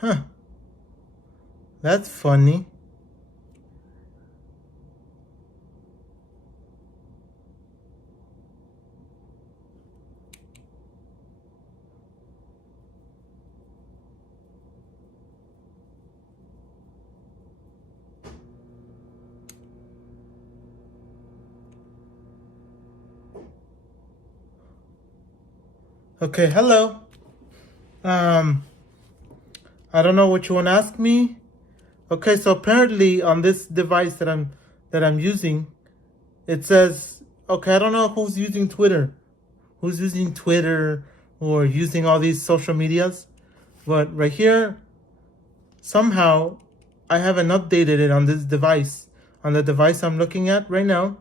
Huh. That's funny. Okay, hello. Um, I don't know what you want to ask me. Okay, so apparently on this device that I'm using, it says, okay, I don't know who's using Twitter. Who's using Twitter or using all these social medias, but right here somehow I haven't updated it on this device. On the device I'm looking at right now,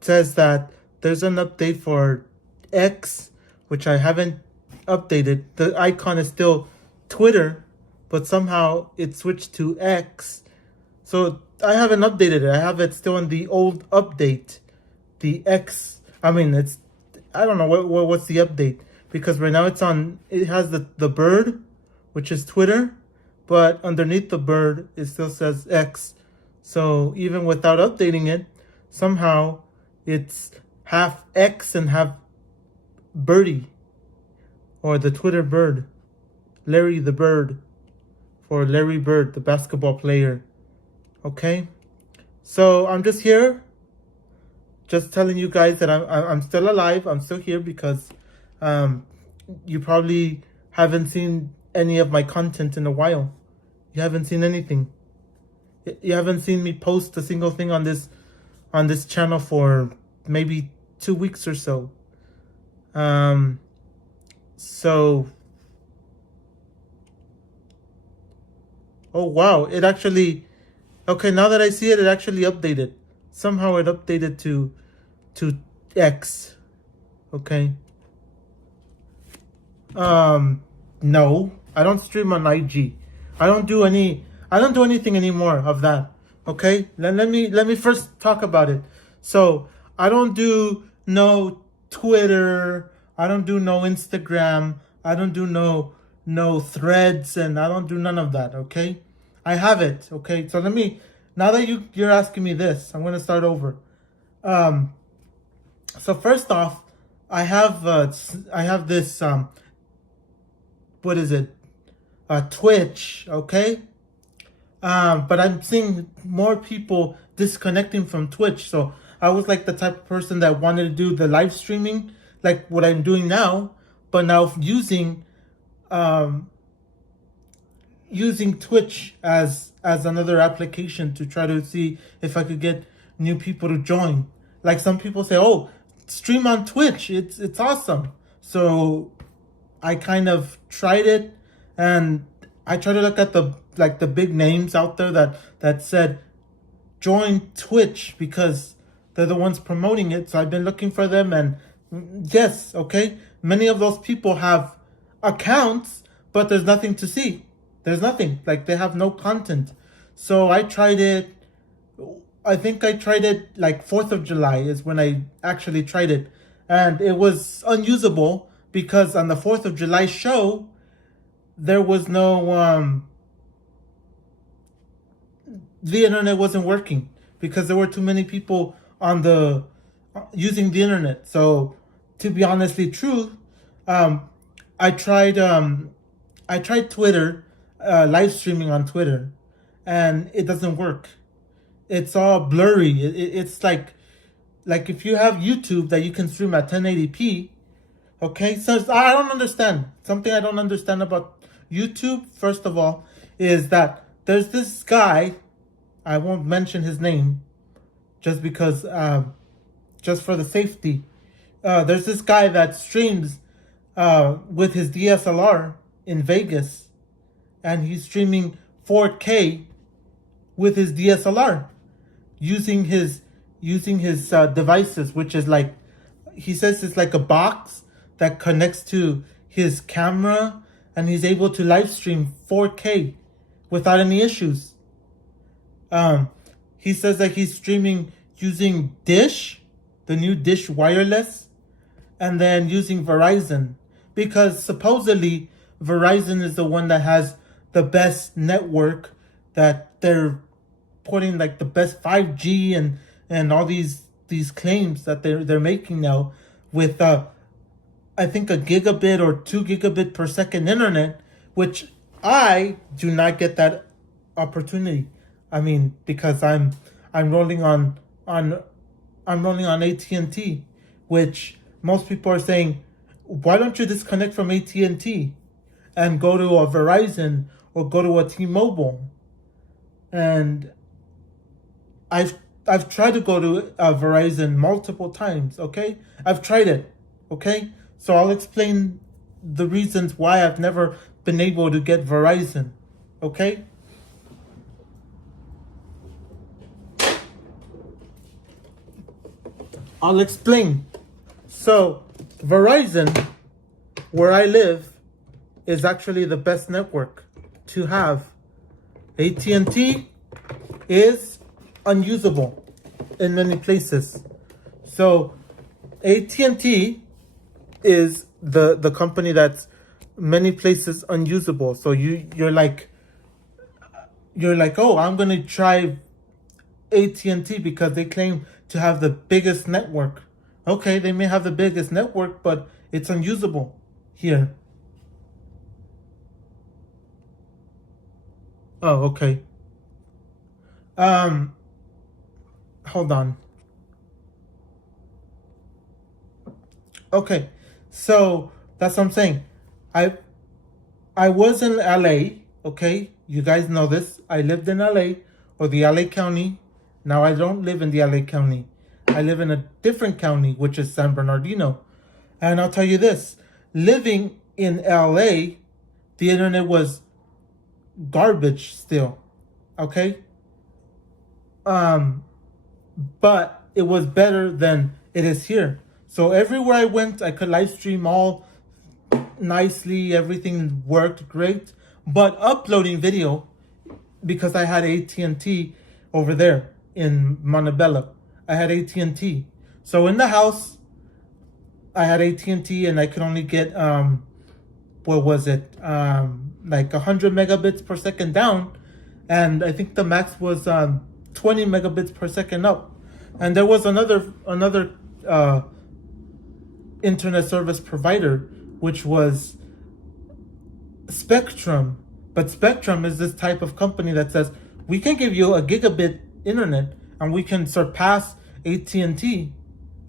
says that there's an update for X, which I haven't updated. The icon is still Twitter, but somehow it switched to X. So I haven't updated it. I have it still in the old update. The X. I mean, it's. I don't know what's the update, because right now it's on. It has the bird, which is Twitter, but underneath the bird it still says X. So even without updating it, somehow it's half X and half Birdie, or the Twitter bird, Larry the Bird, for Larry Bird, the basketball player. Okay, so I'm just here, just telling you guys that I'm still alive. I'm still here because um, you probably haven't seen any of my content in a while. You haven't seen anything. You haven't seen me post a single thing on this channel for maybe 2 weeks or so. Um, so, oh wow, it actually, okay, now that I see it, it actually updated. Somehow it updated to X. Okay. No, I don't stream on IG. I don't do anything anymore of that. Okay? Let me first talk about it. So, I don't do no Twitter, I don't do no Instagram, I don't do no threads, and I don't do none of that, okay? I have it, okay? So now that you're asking me this, I'm going to start over. Um so first off, I have this what is it? Twitch, okay? But I'm seeing more people disconnecting from Twitch. So I was like the type of person that wanted to do the live streaming, like what I'm doing now, but now um, using Twitch as another application to try to see if I could get new people to join. Like some people say, "Oh, stream on Twitch. It's awesome." So I kind of tried it, and I tried to look at the big names out there that said join Twitch because they're the ones promoting it. So I've been looking for them, and yes, okay, many of those people have accounts, but there's nothing to see. There's nothing. Like they have no content. So I tried it. I think I tried it like 4th of July is when I actually tried it. And it was unusable because on the 4th of July show, there was no, the internet wasn't working because there were too many people on the, using the internet. So to be honestly true, um, I tried, I tried Twitter, live streaming on Twitter, and it doesn't work. It's all blurry. It's like if you have YouTube that you can stream at 1080p. Okay, so I don't understand. Something I don't understand about YouTube, first of all, is that there's this guy, I won't mention his name, just because, just for the safety. There's this guy that streams with his DSLR in Vegas, and he's streaming 4K with his DSLR using his devices, which is like, he says it's like a box that connects to his camera, and he's able to live stream 4K without any issues. He says that he's streaming using Dish, the new Dish Wireless, and then using Verizon, because supposedly Verizon is the one that has the best network, that they're putting like the best 5G and all these claims that they're making now with I think a gigabit or 2 gigabit per second internet, which I do not get that opportunity. I mean, because I'm rolling on I'm rolling on AT&T, which most people are saying, why don't you disconnect from AT&T and go to a Verizon or go to a T-Mobile? And I've tried to go to Verizon multiple times. Okay, I've tried it. Okay, so I'll explain the reasons why I've never been able to get Verizon. Okay. I'll explain. So, Verizon, where I live, is actually the best network to have. AT&T is unusable in many places. So, AT&T is the company that's many places unusable. So you're like, oh, I'm gonna try AT&T because they claim to have the biggest network. Okay, they may have the biggest network, but it's unusable here. Oh, okay. Um, Hold on. Okay, so that's what I'm saying. I I was in LA. Okay, you guys know this. I lived in LA or the LA County. Now I don't live in the LA County. I live in a different county, which is San Bernardino. And I'll tell you this: living in LA, the internet was garbage still. Okay, um, but it was better than it is here. So everywhere I went, I could live stream all nicely. Everything worked great. But uploading video, because I had AT&T over there in Montebello, I had AT&T. So in the house, I had AT&T, and I could only get what was it, like 100 megabits per second down, and I think the max was 20 megabits per second up. And there was another internet service provider, which was Spectrum. But Spectrum is this type of company that says we can give you a gigabit internet and we can surpass AT&T.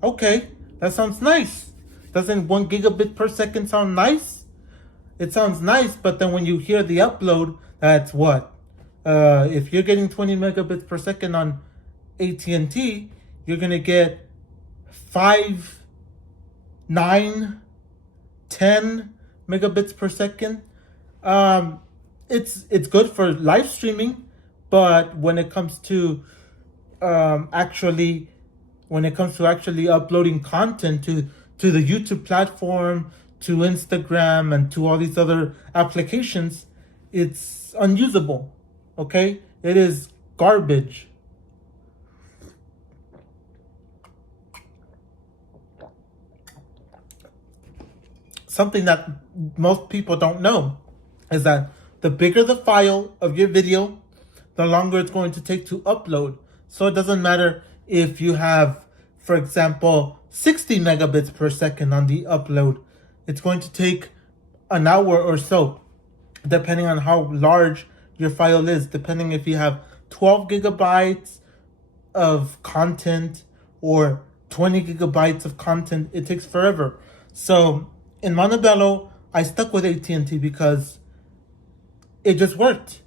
Okay, that sounds nice. Doesn't 1 gigabit per second sound nice? It sounds nice, but then when you hear the upload, that's what? If you're getting 20 megabits per second on AT&T, you're gonna get 5, 9, 10 megabits per second. It's good for live streaming, but when it comes to actually uploading content to the YouTube platform, to Instagram, and to all these other applications, it's unusable. Okay, it is garbage. Something that most people don't know is that the bigger the file of your video, the longer it's going to take to upload. So it doesn't matter if you have, for example, 60 megabits per second on the upload. It's going to take an hour or so, depending on how large your file is, depending if you have 12 gigabytes of content or 20 gigabytes of content. It takes forever. So in Montebello, I stuck with AT&T because it just worked.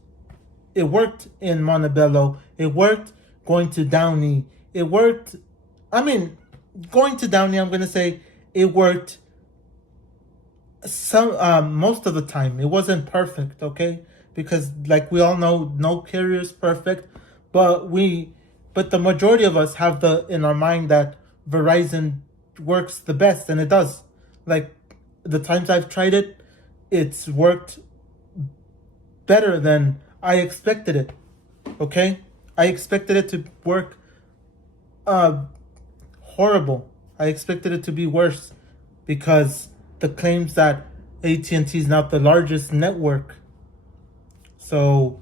It worked in Montebello. It worked going to Downey. It worked. I mean, going to Downey, I'm gonna say it worked some most of the time. It wasn't perfect, okay? Because like we all know, no carrier is perfect, but the majority of us have the in our mind that Verizon works the best, and it does. Like the times I've tried it, it's worked better than I expected it. Okay? I expected it to work horrible. I expected it to be worse because the claims that AT&T is not the largest network. So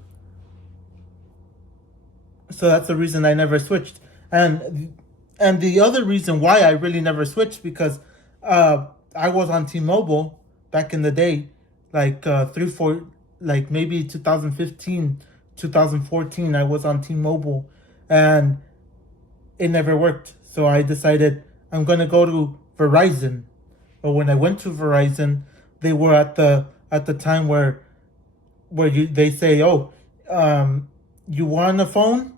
that's the reason I never switched. And the other reason why I really never switched, because I was on T-Mobile back in the day, like like maybe 2015, 2014, I was on T-Mobile, and it never worked. So I decided I'm gonna go to Verizon. But when I went to Verizon, they were at the time where they say, oh, you want a phone?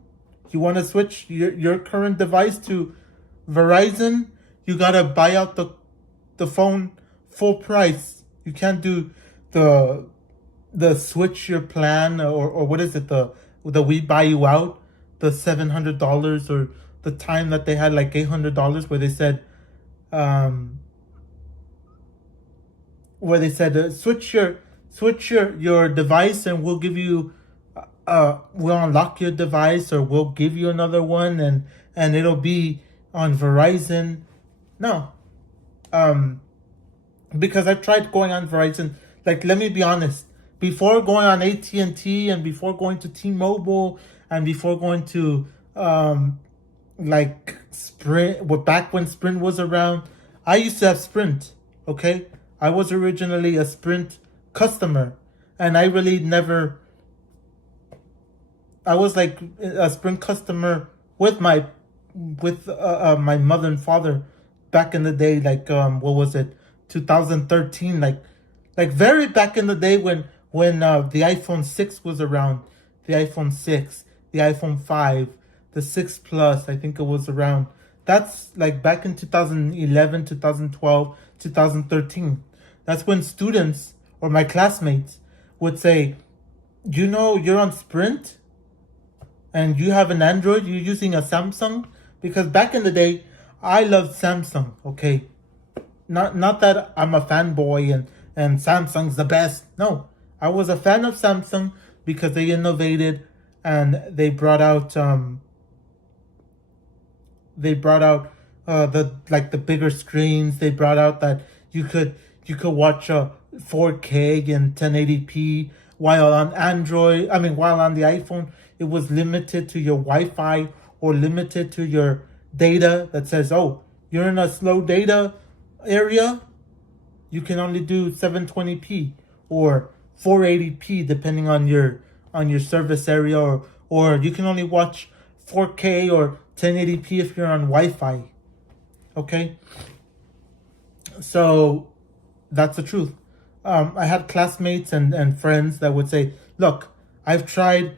You want to switch your current device to Verizon? You gotta buy out the phone full price. You can't do the switch your plan, or what is it, the we buy you out, the $700, or the time that they had like $800 where they said switch your device, and we'll give you we'll unlock your device, or we'll give you another one, and it'll be on Verizon. No. Because I've tried going on Verizon. Like, let me be honest, before going on AT&T, and before going to T-Mobile, and before going to like Sprint, back when Sprint was around, I used to have Sprint. Okay, I was originally a Sprint customer, and I really never. I was like a Sprint customer with my mother and father back in the day. Like what was it, 2013? Like very back in the day when the iPhone 6 was around, the iPhone 6, the iPhone 5, the 6 Plus. I think it was around. That's like back in 2011, 2012, 2013. That's when students or my classmates would say, you're on Sprint and you have an Android, you're using a Samsung? Because back in the day, I loved Samsung, okay? Not that I'm a fanboy and Samsung's the best. No, I was a fan of Samsung because they innovated, and they brought out the bigger screens. They brought out that you could watch 4K and 1080p, while on the iPhone, it was limited to your Wi-Fi, or limited to your data. That says, oh, you're in a slow data area, you can only do 720p or 480p, depending on your service area, or you can only watch 4K or 1080p if you're on Wi-Fi. Okay, so that's the truth. I had classmates and friends that would say, look, I've tried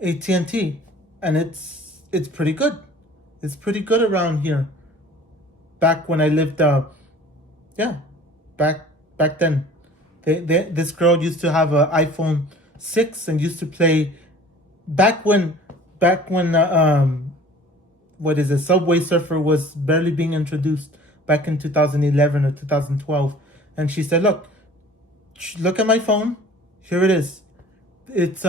AT&T, and it's pretty good. It's pretty good around here. Back when I lived, back then, this girl used to have an iPhone 6 and used to play. Back when what is it? Subway Surfer was barely being introduced back in 2011 or 2012, and she said, look at my phone. Here it is. It's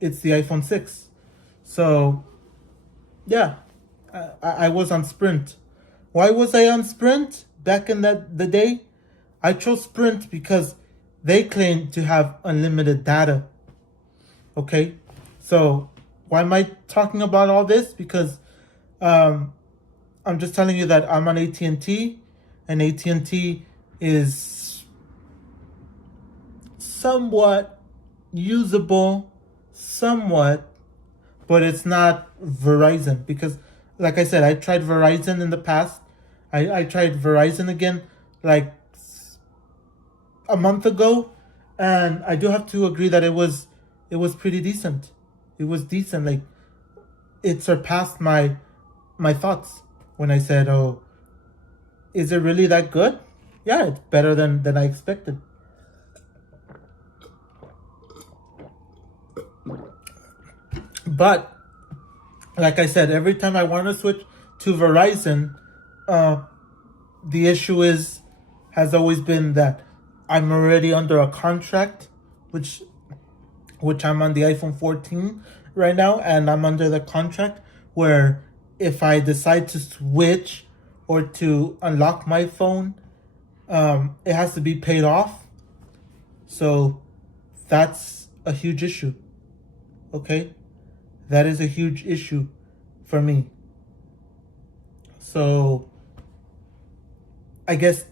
it's the iPhone 6. So, yeah, I was on Sprint. Why was I on Sprint back in the day? I chose Sprint because they claimed to have unlimited data. Okay, so why am I talking about all this? Because I'm just telling you that I'm on AT&T, and AT&T is somewhat usable, but it's not Verizon. Because, like I said, I tried Verizon in the past. I tried Verizon again like a month ago, and I do have to agree that it was pretty decent. It was decent. Like, it surpassed my thoughts when I said, oh, is it really that good? Yeah, it's better than I expected. But like I said, every time I want to switch to Verizon, the issue has always been that I'm already under a contract, which I'm on the iPhone 14 right now, and I'm under the contract where if I decide to switch or to unlock my phone, it has to be paid off. So that's a huge issue. Okay? That is a huge issue for me. So I guess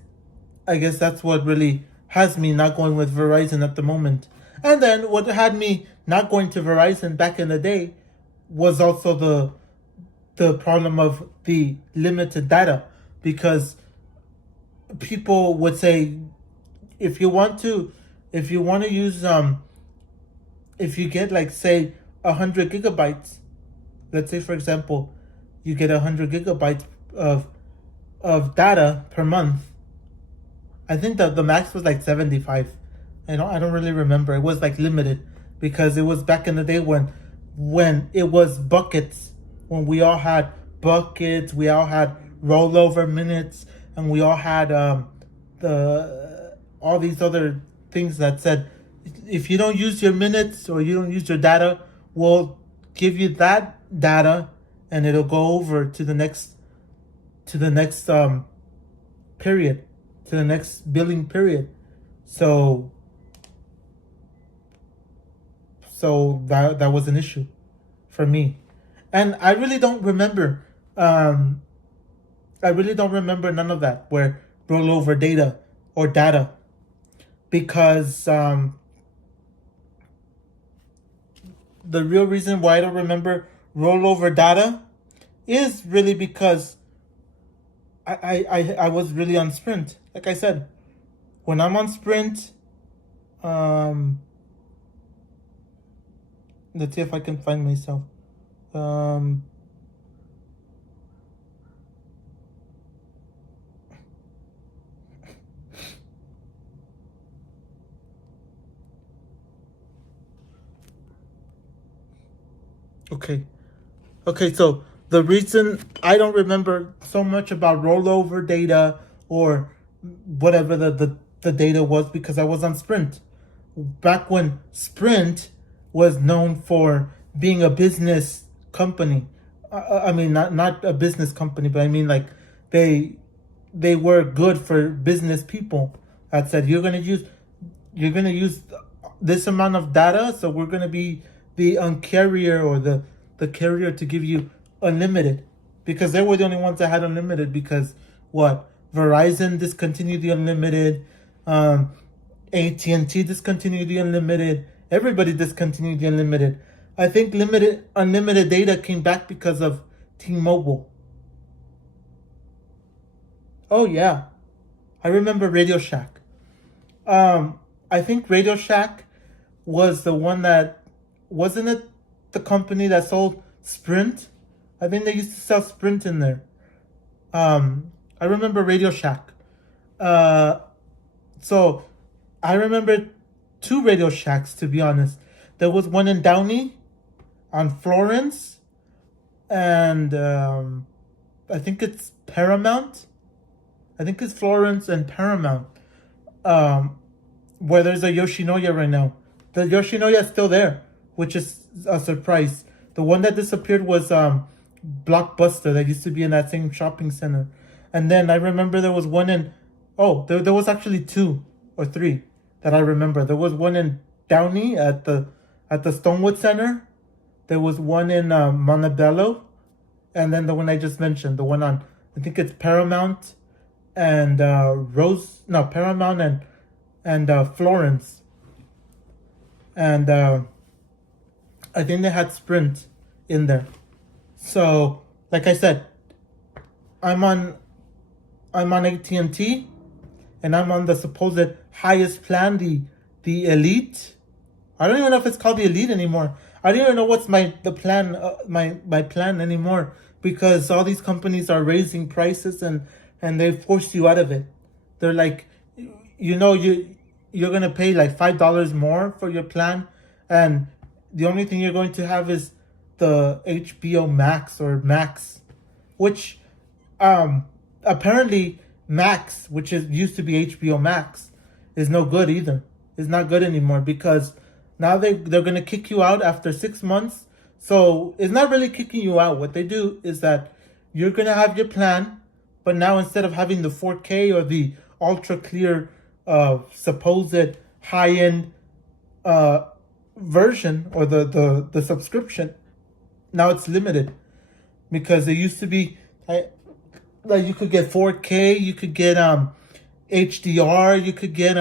that's what really has me not going with Verizon at the moment. And then what had me not going to Verizon back in the day was also the problem of the limited data, because people would say if you want to use if you get like say 100 gigabytes, let's say for example you get 100 gigabytes of data per month. I think that the max was like 75. I don't really remember. It was like limited because it was back in the day when it was buckets, when we all had buckets, we all had rollover minutes, and we all had all these other things that said if you don't use your minutes or you don't use your data, we'll give you that data and it'll go over to the next period, to the next billing period. So that was an issue for me. And I really don't remember none of that where rollover data or data, because the real reason why I don't remember rollover data is really because I was really on Sprint. Like I said, when I'm on Sprint, let's see if I can find myself. Okay, so the reason I don't remember so much about rollover data or whatever the data was, because I was on Sprint. Back when Sprint was known for being a business company. I mean, not a business company, but I mean like they were good for business people that said you're gonna use this amount of data, so we're gonna be the carrier or the carrier to give you unlimited, because they were the only ones that had unlimited. Because what, Verizon discontinued the unlimited, AT&T discontinued the unlimited, everybody discontinued the unlimited. I think unlimited data came back because of T-Mobile. Oh yeah, I remember Radio Shack. I think Radio Shack was the one that, wasn't it the company that sold Sprint? I think they used to sell Sprint in there. I remember Radio Shack. So I remember 2 Radio Shacks, to be honest. There was one in Downey on Florence, and I think it's Paramount. I think it's Florence and Paramount, where there's a Yoshinoya right now. The Yoshinoya is still there, which is a surprise. The one that disappeared was Blockbuster, that used to be in that same shopping center. And then I remember there was one in, there was actually 2 or 3 that I remember. There was one in Downey at the Stonewood Center. There was one in Montebello, and then the one I just mentioned, the one on, I think it's Paramount and Paramount and Florence. And I think they had Sprint in there. So, like I said, I'm on AT&T, and I'm on the supposed highest plan, the Elite. I don't even know if it's called the Elite anymore. I don't even know what's my plan anymore, because all these companies are raising prices and they force you out of it. They're like, you're gonna pay like $5 more for your plan, and the only thing you're going to have is the HBO Max or Max, which apparently Max, which used to be HBO Max, is no good either. It's not good anymore, because now they're going to kick you out after 6 months. So it's not really kicking you out. What they do is that you're gonna have your plan, but now instead of having the 4K or the ultra clear, supposed high end uh, version or the subscription, now it's limited because it used to be like you could get 4K, you could get HDR, you could get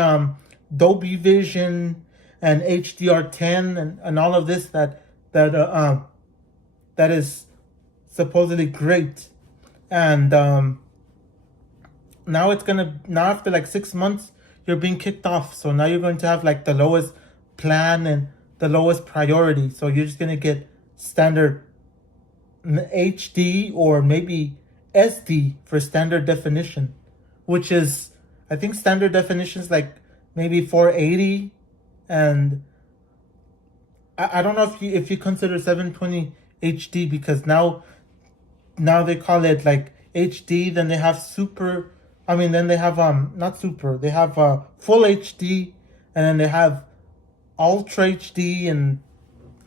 Dolby Vision and HDR10 and all of this that is supposedly great. And now after like 6 months you're being kicked off. So now you're going to have like the lowest plan and the lowest priority. So you're just gonna get standard HD or maybe SD for standard definition, which is, I think standard definition is like maybe 480, and I don't know if you consider 720 HD, because now they call it like HD. Then they have super. I mean, then they have not super. They have full HD, and then they have ultra HD, and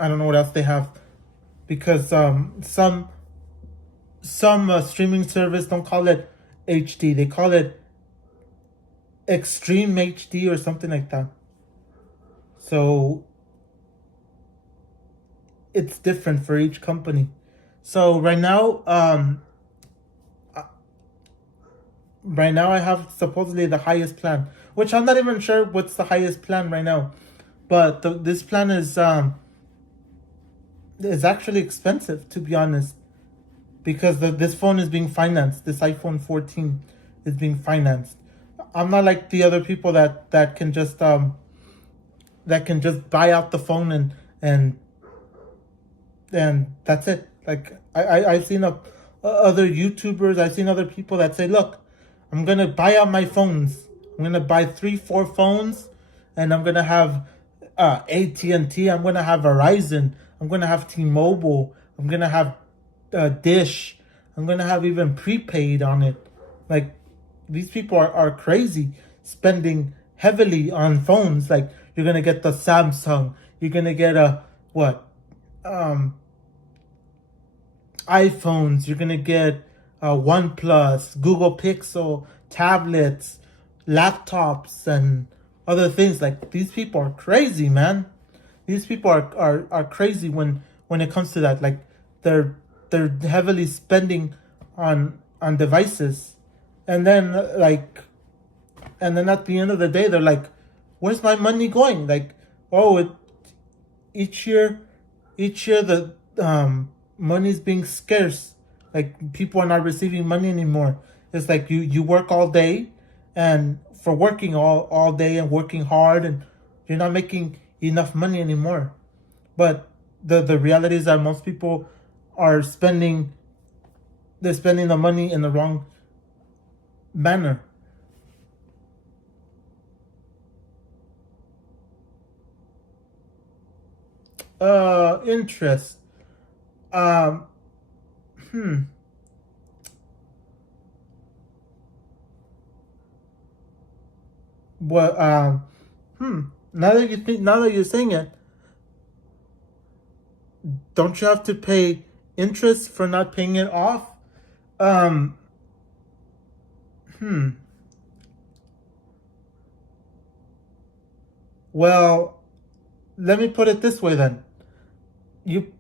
I don't know what else they have, because some streaming service don't call it HD. They call it Extreme HD or something like that. So it's different for each company. So right now I have supposedly the highest plan, which I'm not even sure what's the highest plan right now. But this plan is actually expensive, to be honest, because this phone is being financed. This iPhone 14 is being financed. I'm not like the other people that can just buy out the phone and that's it. Like I've seen other YouTubers, I've seen other people that say, look, I'm gonna buy out my phones. I'm gonna buy 3-4 phones, and I'm gonna have AT&T. I'm gonna have Verizon. I'm gonna have T-Mobile. I'm gonna have Dish. I'm gonna have even prepaid on it. Like, these people are crazy, spending heavily on phones. Like, you're gonna get the Samsung. You're gonna get iPhones. You're gonna get OnePlus, Google Pixel, tablets, laptops, and other things. Like, these people are crazy, man. These people are crazy when it comes to that. Like, they're heavily spending on devices, and then at the end of the day they're like, where's my money going? Like, each year the money's being scarce. Like, people are not receiving money anymore. It's like you work all day, and for working all day and working hard, and you're not making enough money anymore. But the reality is that most people are spending the money in the wrong manner. Interest. Um, hmm. What? Now that you're saying it, don't you have to pay interest for not paying it off? Um, hmm. Well, let me put it this way then. You,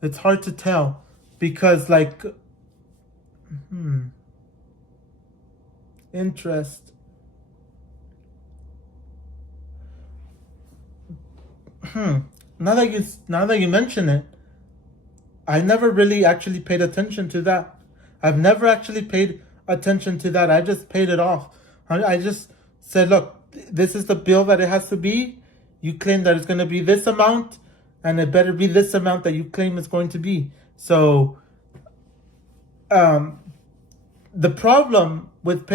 it's hard to tell, because like, interest. Now that you mention it, I never really actually paid attention to that. I've never actually paid attention to that. I just paid it off. I just said, look, this is the bill that it has to be. You claim that it's going to be this amount, and it better be this amount that you claim it's going to be. So, the problem with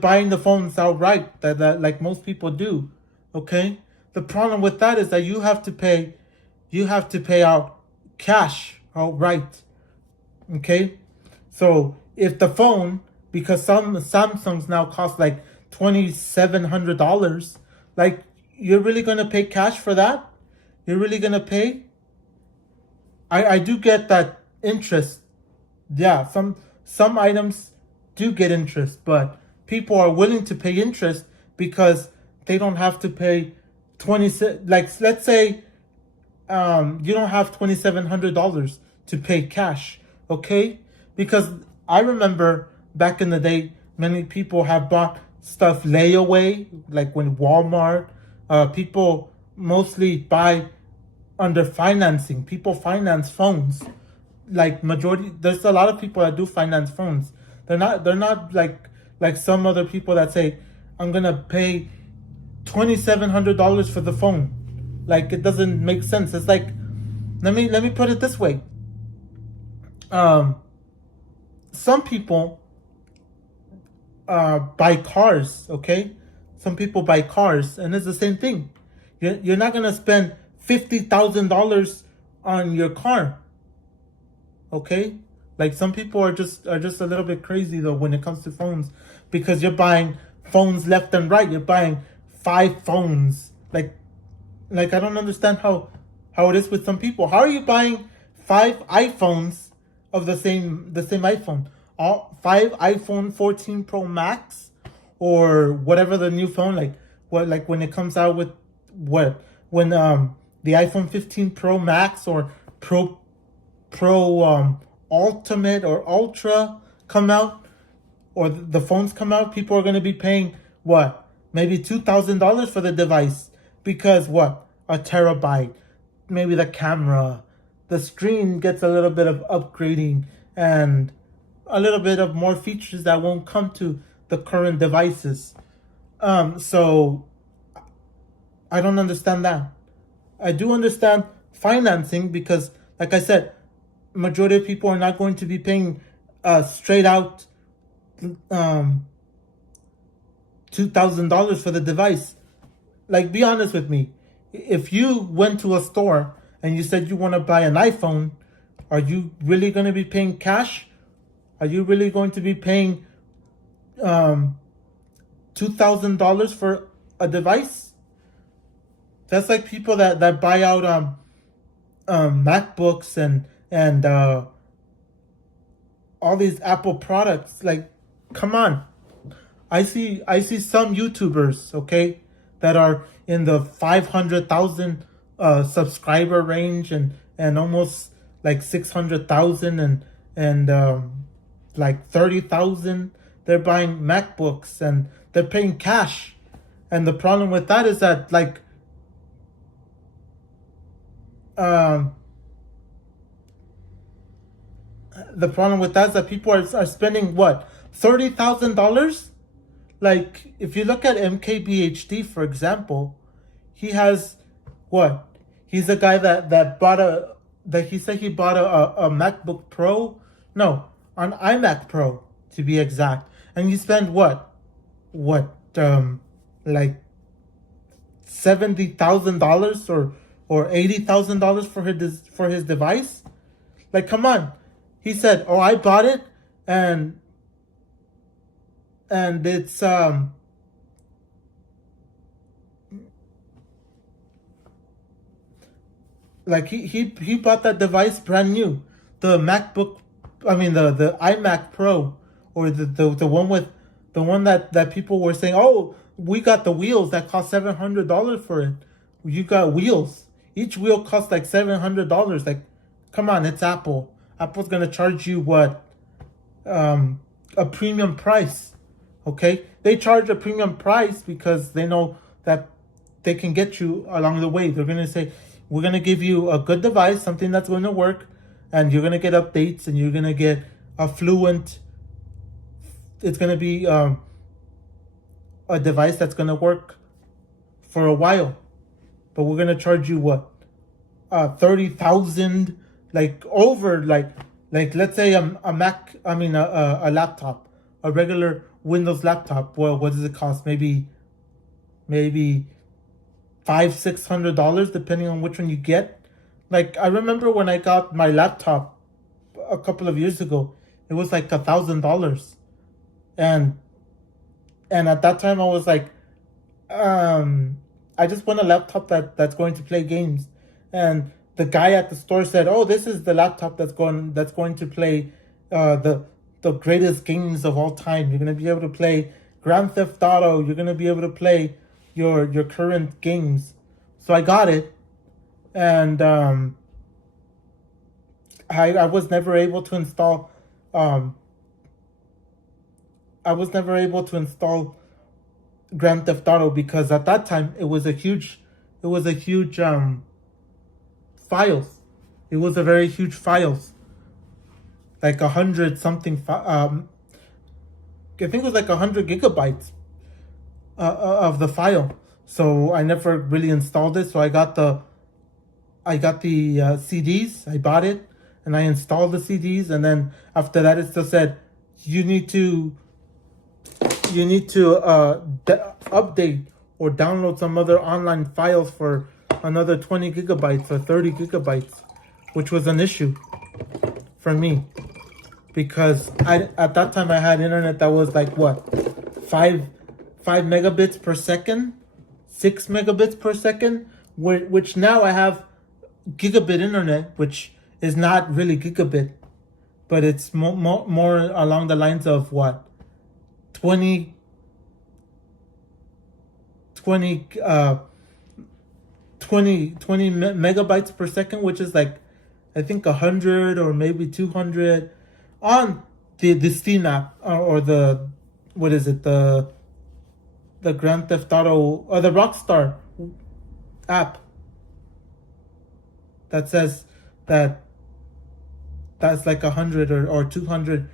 buying the phones outright, that like most people do, okay? The problem with that is that you have to pay out cash outright. Okay? So if the phone, because some Samsungs now cost like $2,700, like, you're really gonna pay cash for that? You're really gonna pay? I do get that interest Yeah, some items do get interest, but people are willing to pay interest because they don't have to pay 20, like let's say you don't have $2,700 to pay cash, okay? Because I remember back in the day, many people have bought stuff layaway, like when Walmart. People mostly buy under financing. People finance phones. Like majority, there's a lot of people that do finance phones. They're not like some other people that say, I'm gonna pay $2,700 for the phone. Like it doesn't make sense. It's like, let me put it this way. Um, some people buy cars. Okay, some people buy cars, and it's the same thing. You're not gonna spend $50,000 on your car. Okay, like some people are just a little bit crazy though when it comes to phones, because you're buying phones left and right. You're buying five phones. Like I don't understand how it is with some people. How are you buying five iPhones of the same iPhone? All five iPhone 14 Pro Max or whatever the new phone, like when it comes out with what when the iPhone 15 Pro Max or Pro Ultimate or Ultra come out, or the phones come out, people are going to be paying what, maybe $2,000 for the device, because what, a terabyte, maybe the camera, the screen gets a little bit of upgrading and a little bit of more features that won't come to the current devices. So I don't understand that. I do understand financing because, like I said, majority of people are not going to be paying straight out um, $2,000 for the device. Like, be honest with me. If you went to a store and you said you want to buy an iPhone, are you really going to be paying cash? Are you really going to be paying $2,000 for a device? That's like people that buy out MacBooks and all these Apple products. Like, come on. I see some YouTubers, okay, that are in the 500,000 subscriber range and almost like 600,000 and like 30,000. They're buying MacBooks and they're paying cash. And the problem with that is that, like, um, the problem with that is that people are spending what, $30,000. Like, if you look at MKBHD, for example, he has what? He's a guy that bought that he said he bought a MacBook Pro. No, an iMac Pro to be exact. And he spent what like $70,000 or $80,000 for his device. Like, come on. He said, "Oh, I bought it and it's like he bought that device brand new, the MacBook, I mean the iMac Pro, or the one with the one that people were saying, oh, we got the wheels that cost $700 for it. You got wheels. Each wheel costs like $700. Like, come on, it's Apple. Apple's gonna charge you what, a premium price. Okay, they charge a premium price because they know that they can get you along the way. They're gonna say, we're gonna give you a good device, something that's going to work, and you're gonna get updates, and you're gonna get a fluent. It's gonna be a device that's gonna work for a while, but we're gonna charge you what, 30,000, like over like let's say a Mac, I mean a laptop, a regular Windows laptop. Well, what does it cost? Maybe $500-$600 depending on which one you get. Like, I remember when I got my laptop a couple of years ago, it was like $1,000, and at that time I was like, I just want a laptop that's going to play games. And the guy at the store said, oh, this is the laptop that's going to play the greatest games of all time. You're gonna be able to play Grand Theft Auto. You're gonna be able to play your current games. So I got it, and I was never able to install. Um, I was never able to install Grand Theft Auto because at that time it was a huge files. It was a very huge files, like 100 something. I think it was like 100 gigabytes of the file. So I never really installed it. So I got the CDs. I bought it and I installed the CDs. And then after that, it still said you need to update or download some other online files for another 20 gigabytes or 30 gigabytes, which was an issue for me because at that time I had internet that was like what, 5 megabits per second, 6 megabits per second, which now I have gigabit internet, which is not really gigabit, but it's more along the lines of what, 20 megabytes per second, which is like I think 100 or maybe 200 on the Steam app or the, what is it, the Grand Theft Auto or the Rockstar app that says that's like 100 or 200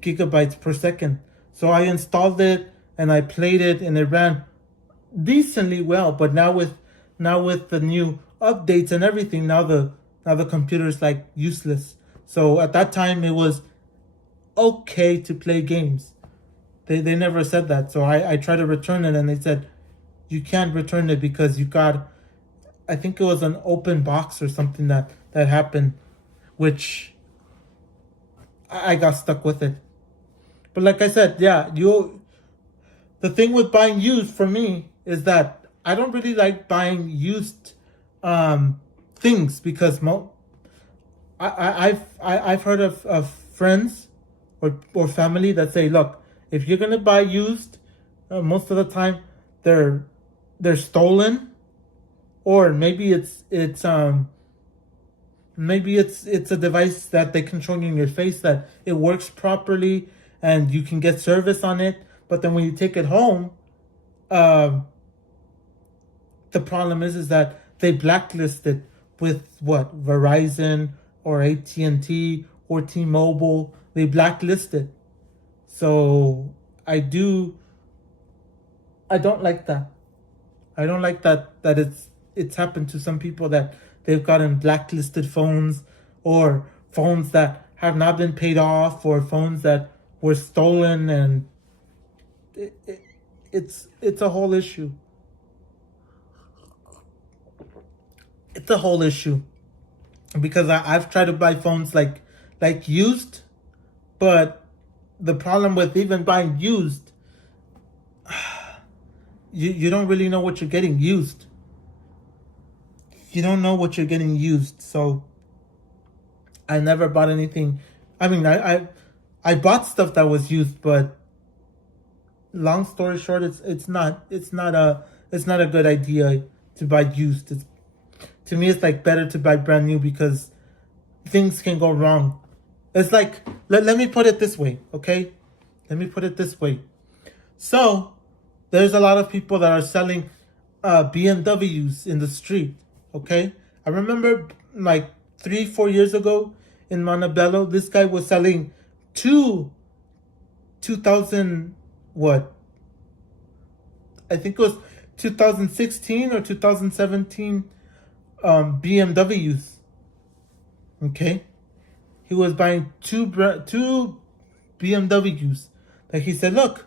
gigabytes per second. So I installed it and I played it and it ran decently well. But now with the new updates and everything, now the computer is like useless. So at that time it was okay to play games. They never said that. So I tried to return it and they said you can't return it because you got, I think it was an open box or something that happened, which I got stuck with it. But like I said, yeah, the thing with buying used for me is that I don't really like buying used things because I've heard of friends or family that say, look, if you're gonna buy used, most of the time they're stolen, or maybe it's a device that they control in your face that it works properly and you can get service on it, but then when you take it home, the problem is that they blacklist it with what, Verizon or AT&T or T-Mobile. They blacklist it. So I don't like that. I don't like that it's happened to some people that they've gotten blacklisted phones, or phones that have not been paid off, or phones that were stolen, and it's a whole issue. It's a whole issue because I've tried to buy phones like used, but the problem with even buying used, you don't really know what you're getting used. You don't know what you're getting used. So I never bought anything. I mean, I bought stuff that was used, but long story short, it's not a good idea to buy used. To me, it's like better to buy brand new because things can go wrong. It's like, let me put it this way, okay? Let me put it this way. So there's a lot of people that are selling BMWs in the street, okay? I remember like 3-4 years ago in Montebello, this guy was selling 2000, what? I think it was 2016 or 2017 BMWs. Okay, he was buying two BMWs. Like he said, look,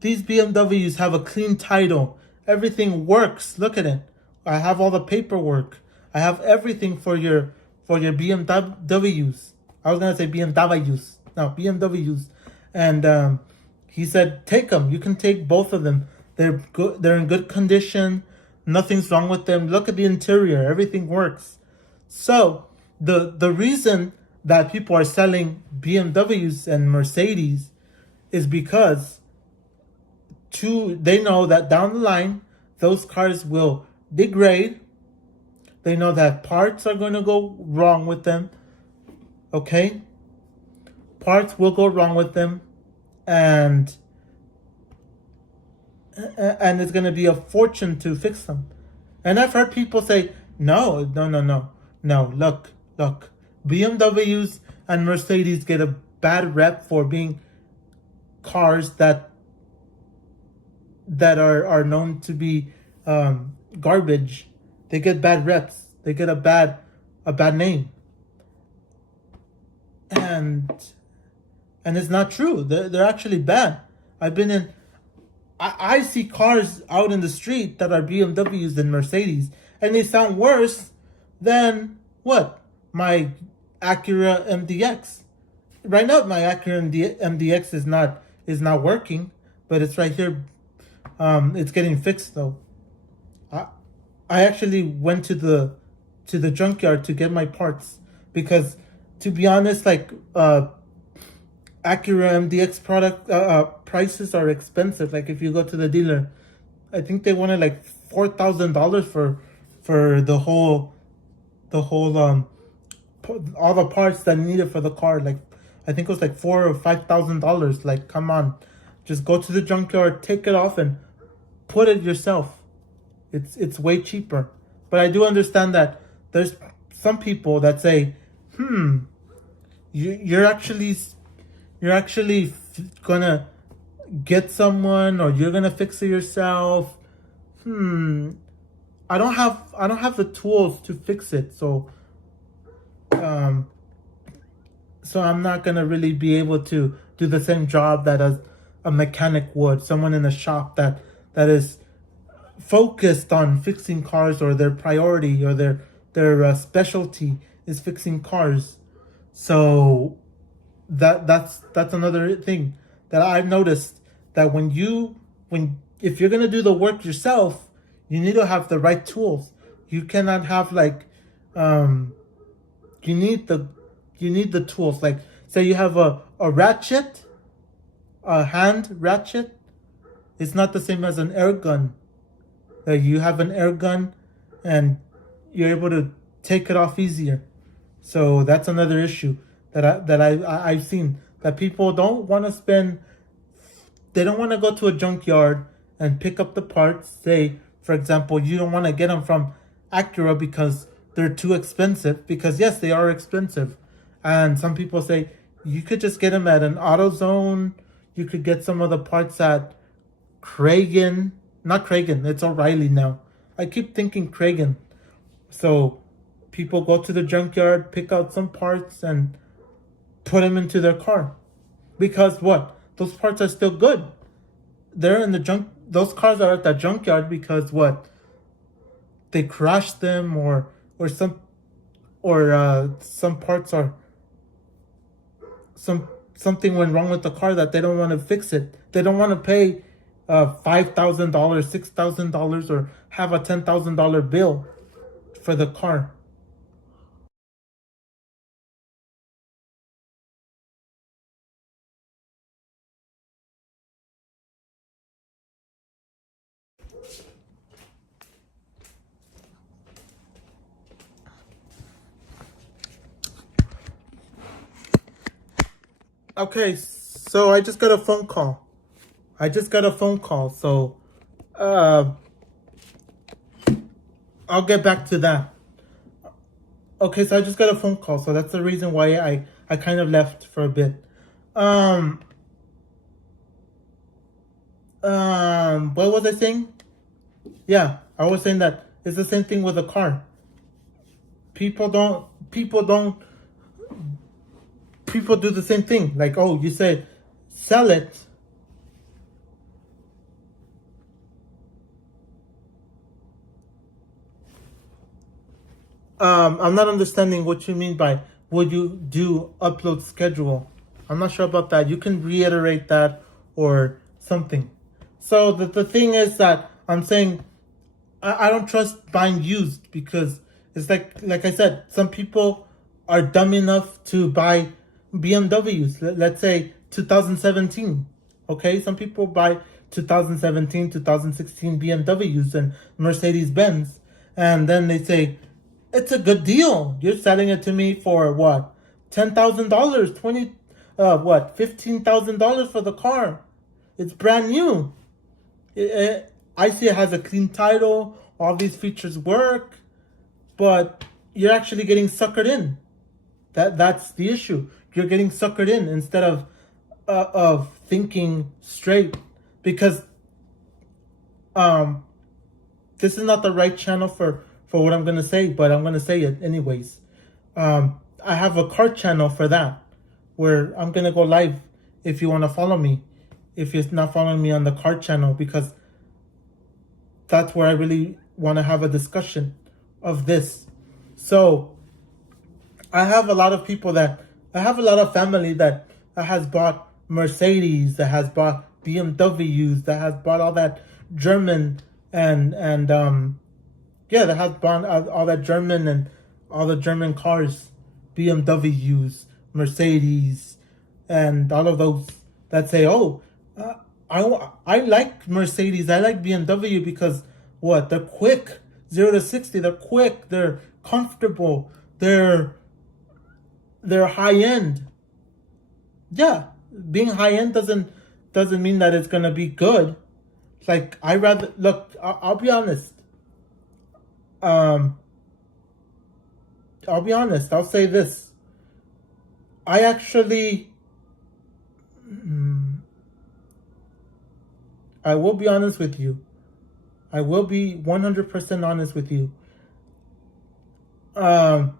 these BMWs have a clean title. Everything works. Look at it. I have all the paperwork. I have everything for your BMWs. I was gonna say BMWs. No, BMWs. And he said, take them. You can take both of them. They're good. They're in good condition. Nothing's wrong with them. Look at the interior. Everything works. So the reason that people are selling BMWs and Mercedes is because they know that down the line those cars will degrade. They know that parts are going to go wrong with them. Okay? Parts will go wrong with them, and it's going to be a fortune to fix them. And I've heard people say, no. Look. BMWs and Mercedes get a bad rep for being cars that are known to be garbage. They get bad reps. They get a bad name. And it's not true. They're actually bad. I see cars out in the street that are BMWs and Mercedes, and they sound worse than what? My Acura MDX. Right now, my Acura MDX is not working, but it's right here. It's getting fixed though. I actually went to the junkyard to get my parts because, to be honest, like Acura MDX product prices are expensive. Like if you go to the dealer, I think they wanted like $4,000 for the whole all the parts that needed for the car. Like I think it was like $4,000 or $5,000. Like come on, just go to the junkyard, take it off, and put it yourself. It's way cheaper. But I do understand that there's some people that say, you're actually gonna get someone, or you're gonna fix it yourself. I don't have the tools to fix it, so I'm not gonna really be able to do the same job that a mechanic would. Someone in a shop that is focused on fixing cars, or their priority or their specialty is fixing cars. So that's another thing that I've noticed, that if you're gonna do the work yourself, you need to have the right tools. You cannot have like you need the tools. Like say you have a ratchet, a hand ratchet. It's not the same as an air gun. You have an air gun and you're able to take it off easier. So that's another issue that I've seen, that people don't want to spend. They don't want to go to a junkyard and pick up the parts. Say, for example, you don't want to get them from Acura because they're too expensive. Because yes, they are expensive. And some people say you could just get them at an AutoZone. You could get some of the parts at Kragen. Not Kragen, it's O'Reilly now. I keep thinking Kragen. So people go to the junkyard, pick out some parts, and put them into their car. Because what? Those parts are still good. They're in the junk. Those cars are at that junkyard because what? They crashed them, or some parts are something went wrong with the car that they don't want to fix it. They don't want to pay $5,000, $6,000, or have a $10,000 bill for the car. Okay, so I just got a phone call. So I'll get back to that. Okay, so I just got a phone call, so that's the reason why I kind of left for a bit. What was I saying? Yeah, I was saying that it's the same thing with a car. People do the same thing. Like, oh, you said sell it. I'm not understanding what you mean by would you do upload schedule. I'm not sure about that. You can reiterate that or something. So the thing is that I'm saying I don't trust buying used, because it's like I said, some people are dumb enough to buy BMWs. Let's say 2017. Okay, some people buy 2017, 2016 BMWs and Mercedes Benz, and then they say, it's a good deal. You're selling it to me for what? $10,000, $15,000 for the car. It's brand new. I see it has a clean title. All these features work, but you're actually getting suckered in. That's the issue. You're getting suckered in instead of thinking straight, because this is not the right channel for what I'm gonna say, but I'm gonna say it anyways. I have a car channel for that, where I'm gonna go live if you want to follow me. If you're not following me on the car channel, because that's where I really want to have a discussion of this. So I have a lot of family that has bought Mercedes, that has bought BMWs, that has bought all that German that has bought all that German and all the German cars, BMWs, Mercedes, and all of those that say, oh, I like Mercedes, I like BMW because what? They're quick, 0 to 60. They're quick. They're comfortable. They're high end. Yeah, being high end doesn't mean that it's gonna be good. Like, I rather look. I'll be honest. I'll be honest. I'll say this. I actually. I will be honest with you. I will be 100% honest with you. I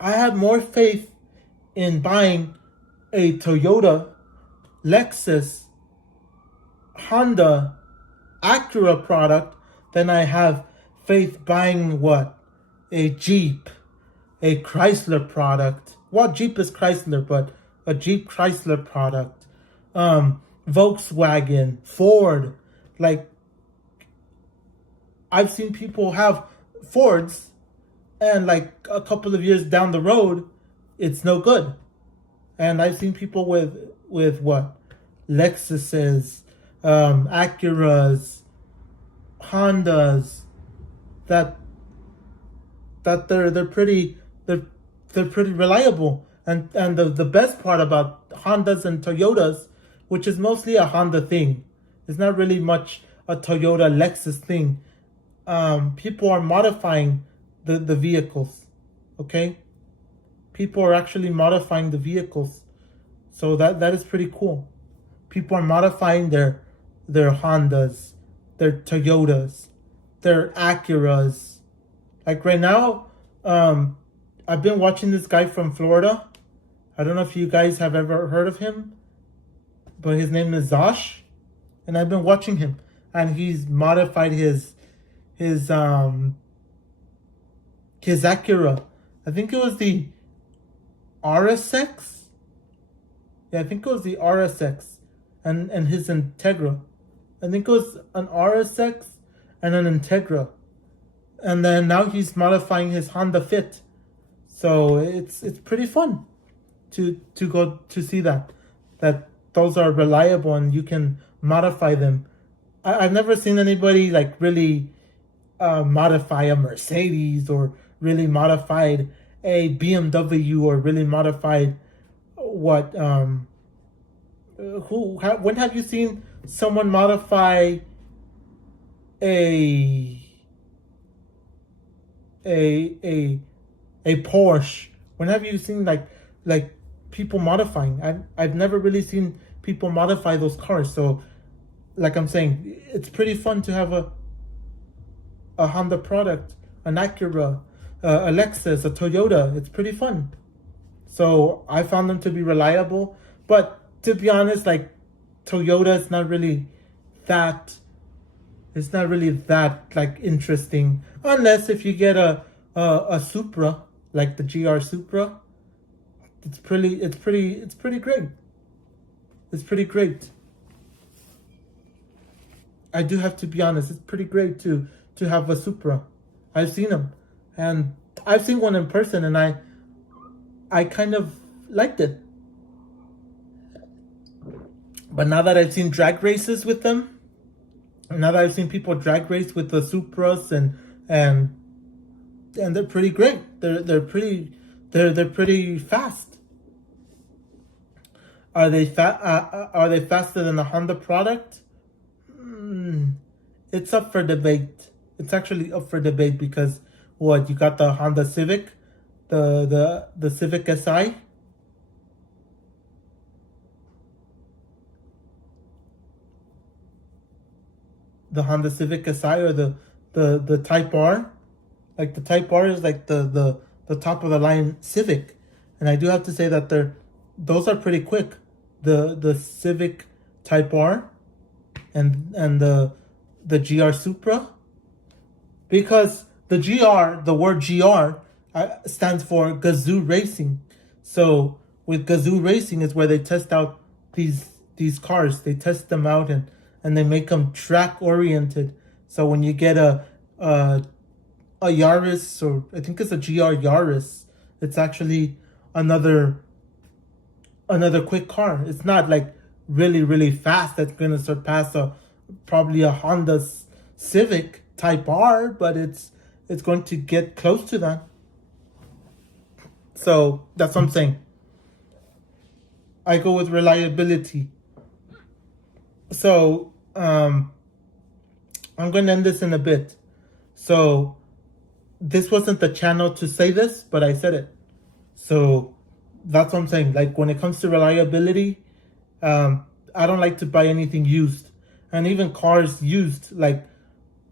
have more faith in buying a Toyota, Lexus, Honda, Acura product than I have faith buying what? A Jeep, a Chrysler product. Well, Jeep is Chrysler, but a Jeep Chrysler product. Volkswagen, Ford. Like, I've seen people have Fords, and like a couple of years down the road, it's no good. And I've seen people with what? Lexuses, Acuras, Hondas, that they're pretty reliable. And the best part about Hondas and Toyotas, which is mostly a Honda thing, it's not really much a Toyota Lexus thing. People are modifying the vehicles, okay? People are actually modifying the vehicles, so that is pretty cool. People are modifying their Hondas, their Toyotas, their Acuras. Like right now, I've been watching this guy from Florida. I don't know if you guys have ever heard of him, but his name is Zosh, and I've been watching him, and he's modified his Acura. I think it was the RSX. Yeah, I think it was the RSX, and his Integra. I think it was an RSX and an Integra, and then now he's modifying his Honda Fit. So it's pretty fun to go to see that those are reliable and you can modify them. I've never seen anybody like really modify a Mercedes, or really modified a BMW, or really modified what when have you seen someone modify a Porsche? When have you seen like people modifying? I've never really seen people modify those cars. So like I'm saying, it's pretty fun to have a Honda product, an Acura, a Lexus, a Toyota. It's pretty fun. So I found them to be reliable. But to be honest, like, Toyota is not really that. It's not really that like interesting, unless if you get a Supra, like the GR Supra. It's pretty great. It's pretty great. I do have to be honest. It's pretty great to have a Supra. I've seen them, and I've seen one in person, and I kind of liked it. But now that I've seen drag races with them, now that I've seen people drag race with the Supras, and and they're pretty great. They're pretty fast. Are they faster than the Honda product? It's up for debate. It's actually up for debate because what, you got the Honda Civic, the Civic Si, the Honda Civic Si, or the Type R. Like the Type R is like the top of the line Civic, and I do have to say that those are pretty quick. The Civic Type R and the GR Supra, because the word GR stands for Gazoo Racing. So with Gazoo Racing is where they test out these cars. They test them out, and they make them track oriented. So when you get a Yaris, or I think it's a GR Yaris, it's actually another quick car. It's not like really fast that's gonna surpass probably a Honda Civic Type R, but it's going to get close to that. So that's what I'm saying. I go with reliability. So I'm going to end this in a bit. So this wasn't the channel to say this, but I said it. So that's what I'm saying. Like when it comes to reliability, I don't like to buy anything used, and even cars used. Like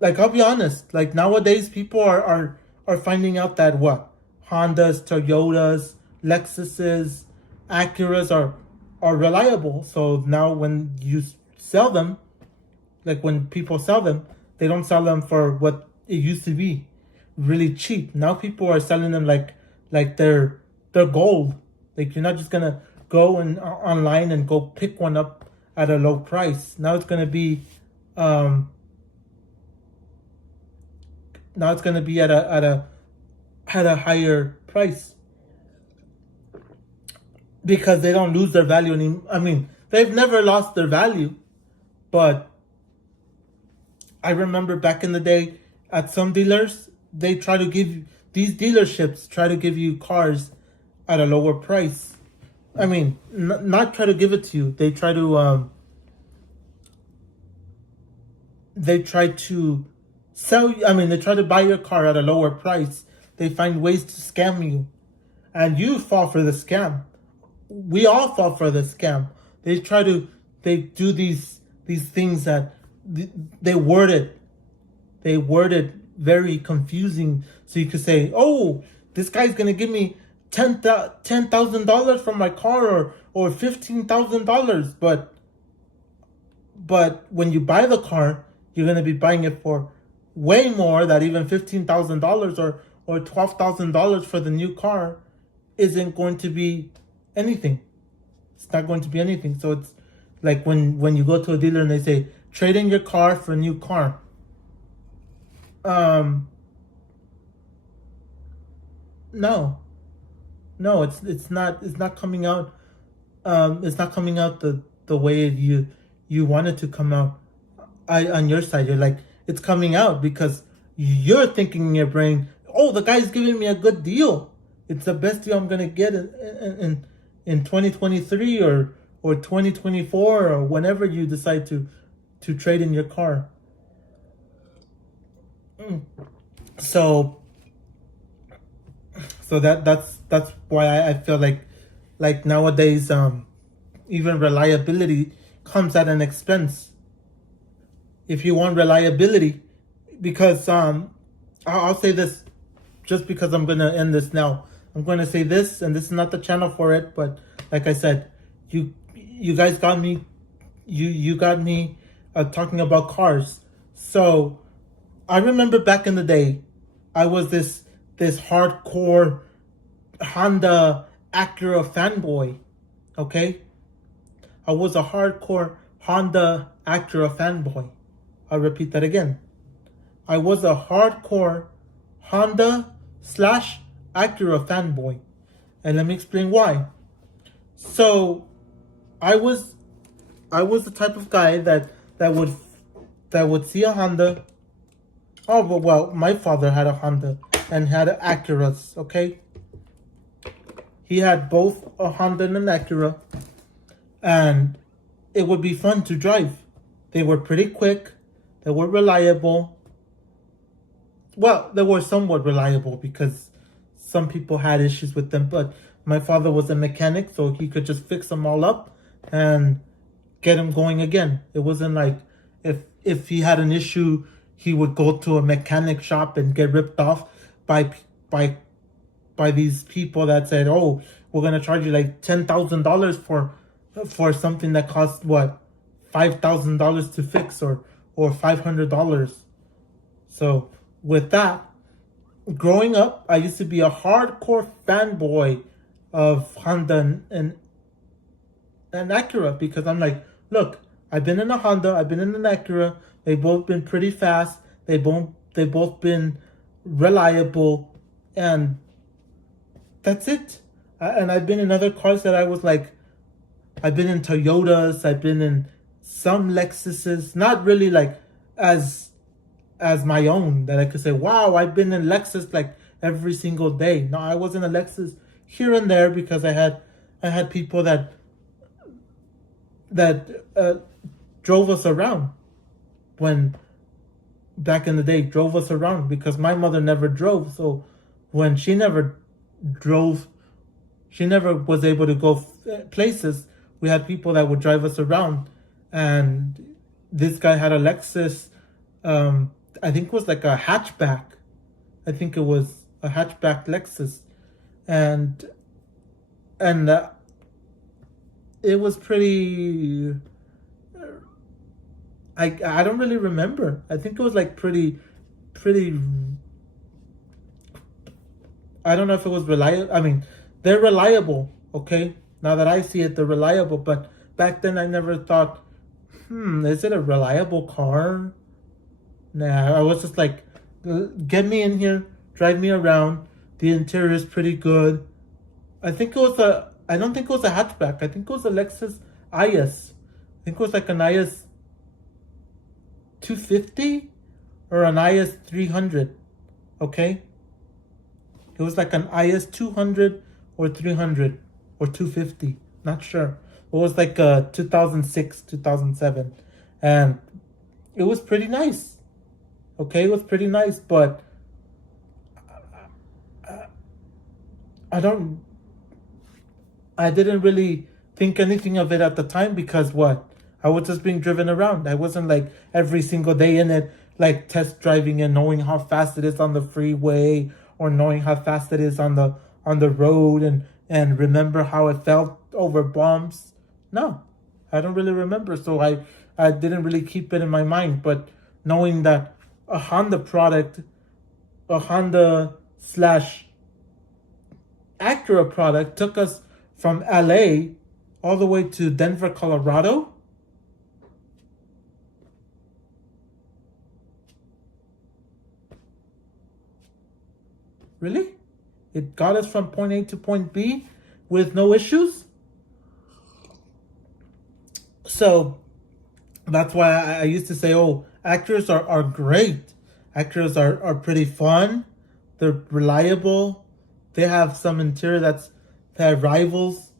I'll be honest. Like nowadays, people are finding out that what Hondas, Toyotas, Lexuses, Acuras are reliable. So now when you sell them, like when people sell them, they don't sell them for what it used to be, really cheap. Now people are selling them like they're gold. Like you're not just gonna go online and go pick one up at a low price. Now it's gonna be at a higher price, because they don't lose their value anymore. I mean, they've never lost their value, but I remember back in the day at some dealers, they try to give these dealerships try to give you cars at a lower price. I mean, not try to give it to you. They try to sell you. I mean, they try to buy your car at a lower price. They find ways to scam you, and you fall for the scam. We all fall for the scam. They do these things that they word it very confusing, so you could say, oh, this guy's gonna give me $10,000 from my car, or $15,000, but when you buy the car, you're gonna be buying it for way more than even $15,000, or $12,000 for the new car isn't going to be anything. It's not going to be anything. So it's like when you go to a dealer and they say, trade in your car for a new car. No, it's not coming out. It's not coming out the way you want it to come out. On your side, you're like, it's coming out because you're thinking in your brain, oh, the guy's giving me a good deal. It's the best deal I'm gonna get in 2023 or 2024, or whenever you decide to trade in your car. So that's why I feel like nowadays, even reliability comes at an expense. If you want reliability, because I'll say this, just because I'm gonna end this now. I'm gonna say this, and this is not the channel for it, but like I said, you guys got me. You got me talking about cars. So I remember back in the day, I was this hardcore Honda Acura fanboy. Okay, I was a hardcore Honda Acura fanboy. I'll repeat that again. I was a hardcore Honda slash Acura fanboy. And let me explain why. So I was the type of guy that would see a Honda. Oh, well, my father had a Honda and had Acuras, okay? He had both a Honda and an Acura, and it would be fun to drive. They were pretty quick, they were reliable. Well, they were somewhat reliable because some people had issues with them, but my father was a mechanic, so he could just fix them all up and get them going again. It wasn't like if he had an issue, he would go to a mechanic shop and get ripped off by by by these people that said, "Oh, we're gonna charge you like $10,000 for something that costs what $5,000 to fix or $500." So with that, growing up, I used to be a hardcore fanboy of Honda and Acura because I'm like, look, I've been in a Honda, I've been in an Acura. They've both been pretty fast. They've both been reliable, and that's it. And I've been in other cars that I was like, I've been in Toyotas, I've been in some Lexuses, not really like as my own that I could say, wow, I've been in Lexus like every single day. No, I was in a Lexus here and there because I had people that drove us around when back in the day drove us around because my mother never drove. So when she never drove, she never was able to go places. We had people that would drive us around, and this guy had a Lexus. I think it was like a hatchback. I think it was a hatchback Lexus, and it was pretty. I don't really remember. I think it was like pretty. I don't know if it was reliable. I mean, they're reliable. Okay, now that I see it, they're reliable. But back then, I never thought, is it a reliable car? Nah, I was just like, get me in here, drive me around. The interior is pretty good. I don't think it was a hatchback. I think it was a Lexus IS. I think it was like an IS 250 or an IS 300. Okay? It was like an IS 200 or 300 or 250. Not sure. It was like 2006, 2007. And it was pretty nice. Okay, it was pretty nice, but I didn't really think anything of it at the time because what? I was just being driven around. I wasn't like every single day in it, like test driving and knowing how fast it is on the freeway or knowing how fast it is on the road and remember how it felt over bumps. No, I don't really remember. So I didn't really keep it in my mind. But knowing that a Honda product, a Honda slash Acura product took us from LA all the way to Denver, Colorado. Really? It got us from point A to point B with no issues? So that's why I used to say, oh, Acuras are great. Acuras are pretty fun. They're reliable. They have some interior that rivals.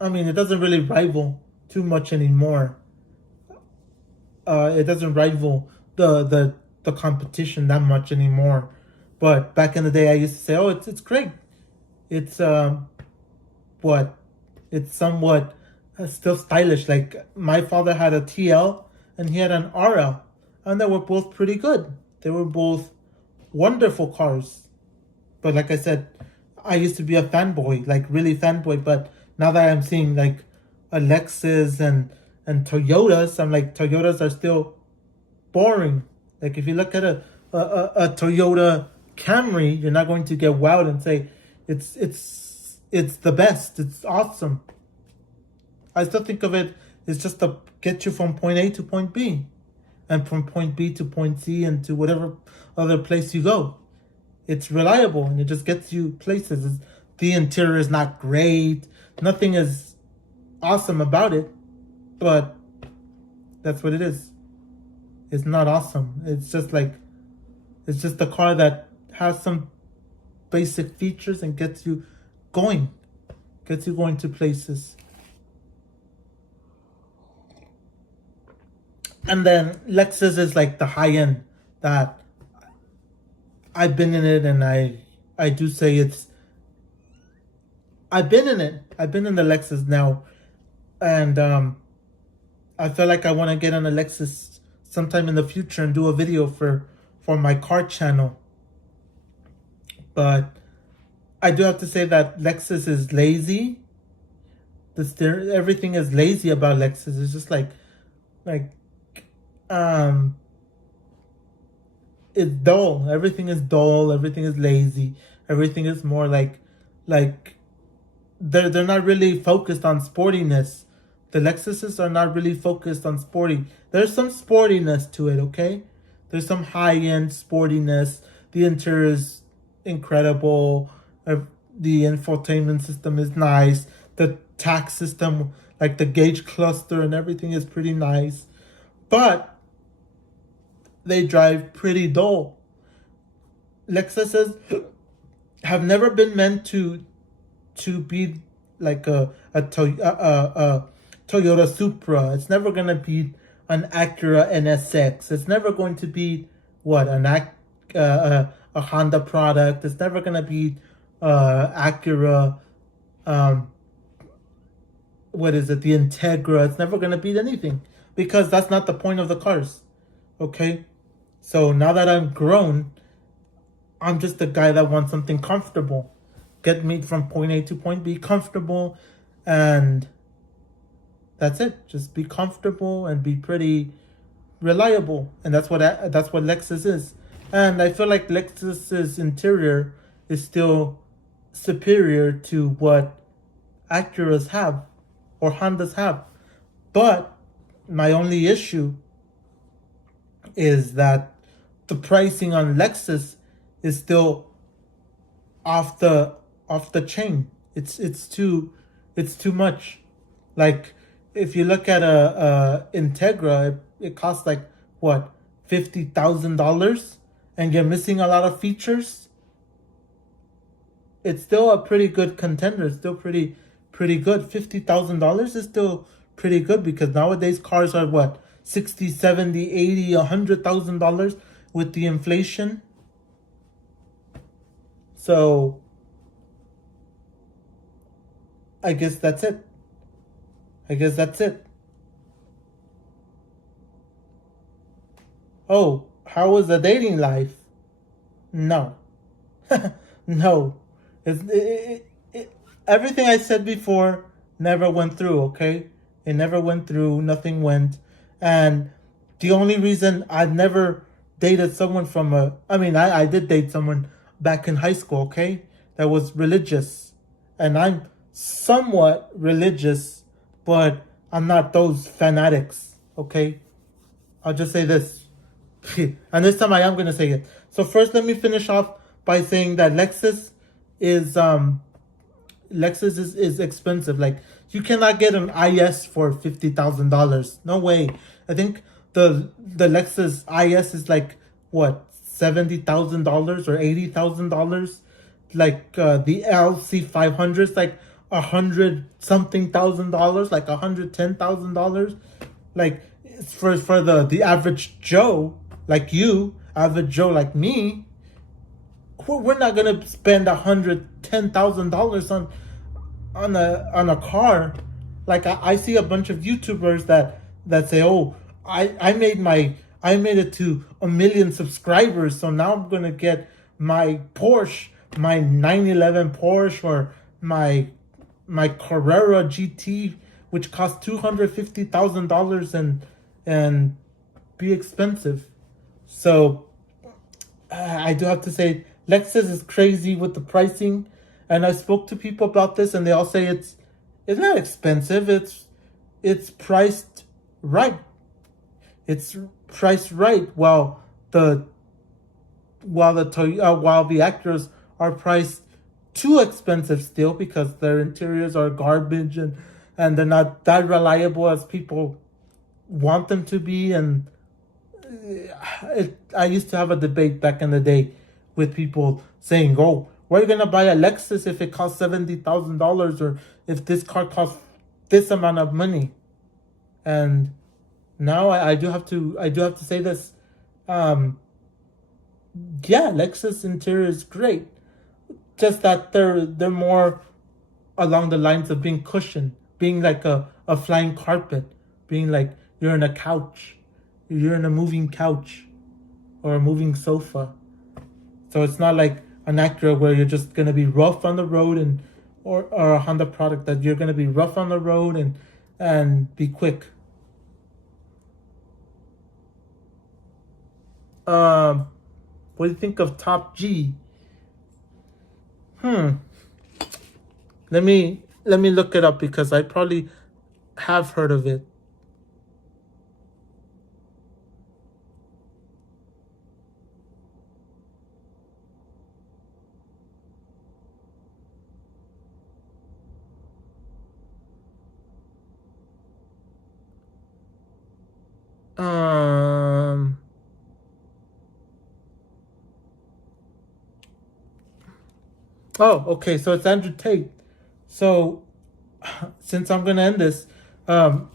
I mean, it doesn't really rival too much anymore. It doesn't rival the competition that much anymore. But back in the day, I used to say, "Oh, it's great. It's it's somewhat still stylish." Like my father had a TL and he had an RL, and they were both pretty good. They were both wonderful cars. But like I said, I used to be a fanboy, like really fanboy. But now that I'm seeing like a Lexus and Toyotas, I'm like Toyotas are still boring. Like if you look at a Toyota Camry, you're not going to get wowed and say it's the best. It's awesome. I still think of it as just to get you from point A to point B, and from point B to point C and to whatever other place you go. it's reliable and it just gets you places. The interior is not great. Nothing is awesome about it, but that's what it is. It's not awesome. It's just a car that has some basic features and going, gets you going to places. And then Lexus is like the high end that I've been in it, and I do say I've been in it. I've been in the Lexus now, and I feel like I want to get on a Lexus sometime in the future and do a video for my car channel. But I do have to say that Lexus is lazy. Everything is lazy about Lexus. It's just it's dull. Everything is dull. Everything is lazy. Everything is more like they're not really focused on sportiness. The Lexuses are not really focused on sporty. There's some sportiness to it, okay? There's some high-end sportiness. The interior is incredible. The infotainment system is nice. The tax system, like the gauge cluster and everything, is pretty nice. But they drive pretty dull. Lexuses have never been meant to be like a Toyota Supra. It's never gonna be an Acura NSX. It's never going to be a Honda product. It's never gonna be Acura. What is it? The Integra. It's never gonna be anything because that's not the point of the cars. Okay, so now that I'm grown, I'm just a guy that wants something comfortable. Get me from point A to point B comfortable, and that's it. Just be comfortable and be pretty reliable, and that's what Lexus is. And I feel like Lexus's interior is still superior to what Acuras have or Hondas have. But my only issue is that the pricing on Lexus is still off the chain. It's too much. Like if you look at a Integra, it costs like what, $50,000, and you're missing a lot of features. It's still a pretty good contender. It's still pretty good. $50,000 is still pretty good because nowadays cars are what, 60, 70, 80, $100,000 with the inflation. So I guess that's it. Oh, how was the dating life? No. No. Everything I said before never went through, okay? It never went through. Nothing went. And the only reason I've never dated someone I did date someone back in high school, okay? That was religious. And I'm somewhat religious, but I'm not those fanatics, okay? I'll just say this. And this time I am going to say it. So first, let me finish off by saying that Lexus is expensive. Like, you cannot get an IS for $50,000. No way. I think the Lexus IS is like what, $70,000 or $80,000. Like the LC 500 is like $100,000, like $110,000. Like for the average Joe like you, average Joe like me, we're not gonna spend $110,000 on a car. Like I see a bunch of YouTubers that say, oh, I made it to 1 million subscribers, so now I'm gonna get my Porsche, my 911 Porsche, or my Carrera GT, which costs $250,000 and be expensive. So I do have to say, Lexus is crazy with the pricing, and I spoke to people about this, and they all say it's not expensive. It's priced right. It's priced right. Well, the while the Actras are priced too expensive still because their interiors are garbage and they're not that reliable as people want them to be. And I used to have a debate back in the day with people saying, "Oh, why are you gonna buy a Lexus if it costs $70,000 or if this car costs this amount of money?" And now I do have to say this. Yeah, Lexus interior is great. Just that they're more along the lines of being cushioned, being like a flying carpet, being like you're in a couch, you're in a moving couch or a moving sofa. So it's not like an Acura where you're just gonna be rough on the road or a Honda product that you're gonna be rough on the road and be quick. What do you think of Top G? Let me look it up because I probably have heard of it. Um. Oh, okay. So it's Andrew Tate. So since I'm gonna end this, and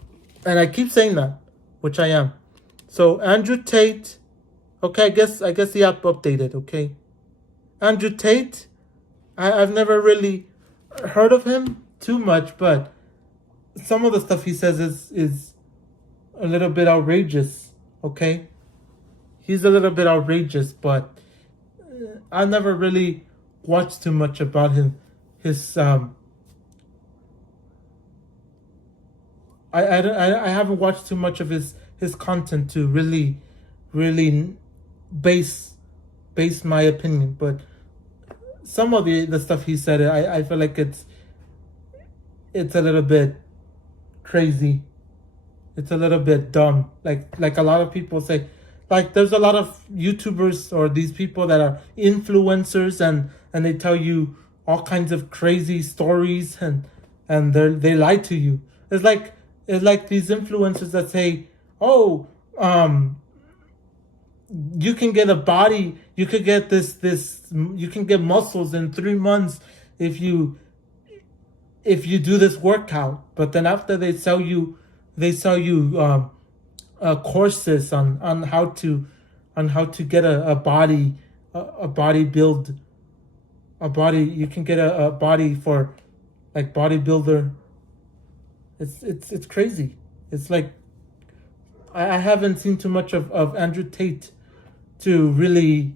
I keep saying that, which I am. So Andrew Tate. Okay, I guess the app updated. Okay, Andrew Tate. I've never really heard of him too much, but some of the stuff he says is a little bit outrageous. Okay, he's a little bit outrageous, but I never really watched too much about him. His I haven't watched too much of his content to really base my opinion. But some of the stuff he said, I feel like it's a little bit crazy. It's a little bit dumb. Like a lot of people say, like there's a lot of YouTubers or these people that are influencers and they tell you all kinds of crazy stories and they lie to you. It's like these influencers that say, "Oh, you can get a body, you could get you can get muscles in 3 months if you do this workout." But then after they sell you courses on how to get a body, a body build, a body. You can get a body for like bodybuilder. It's crazy. It's like I haven't seen too much of Andrew Tate to really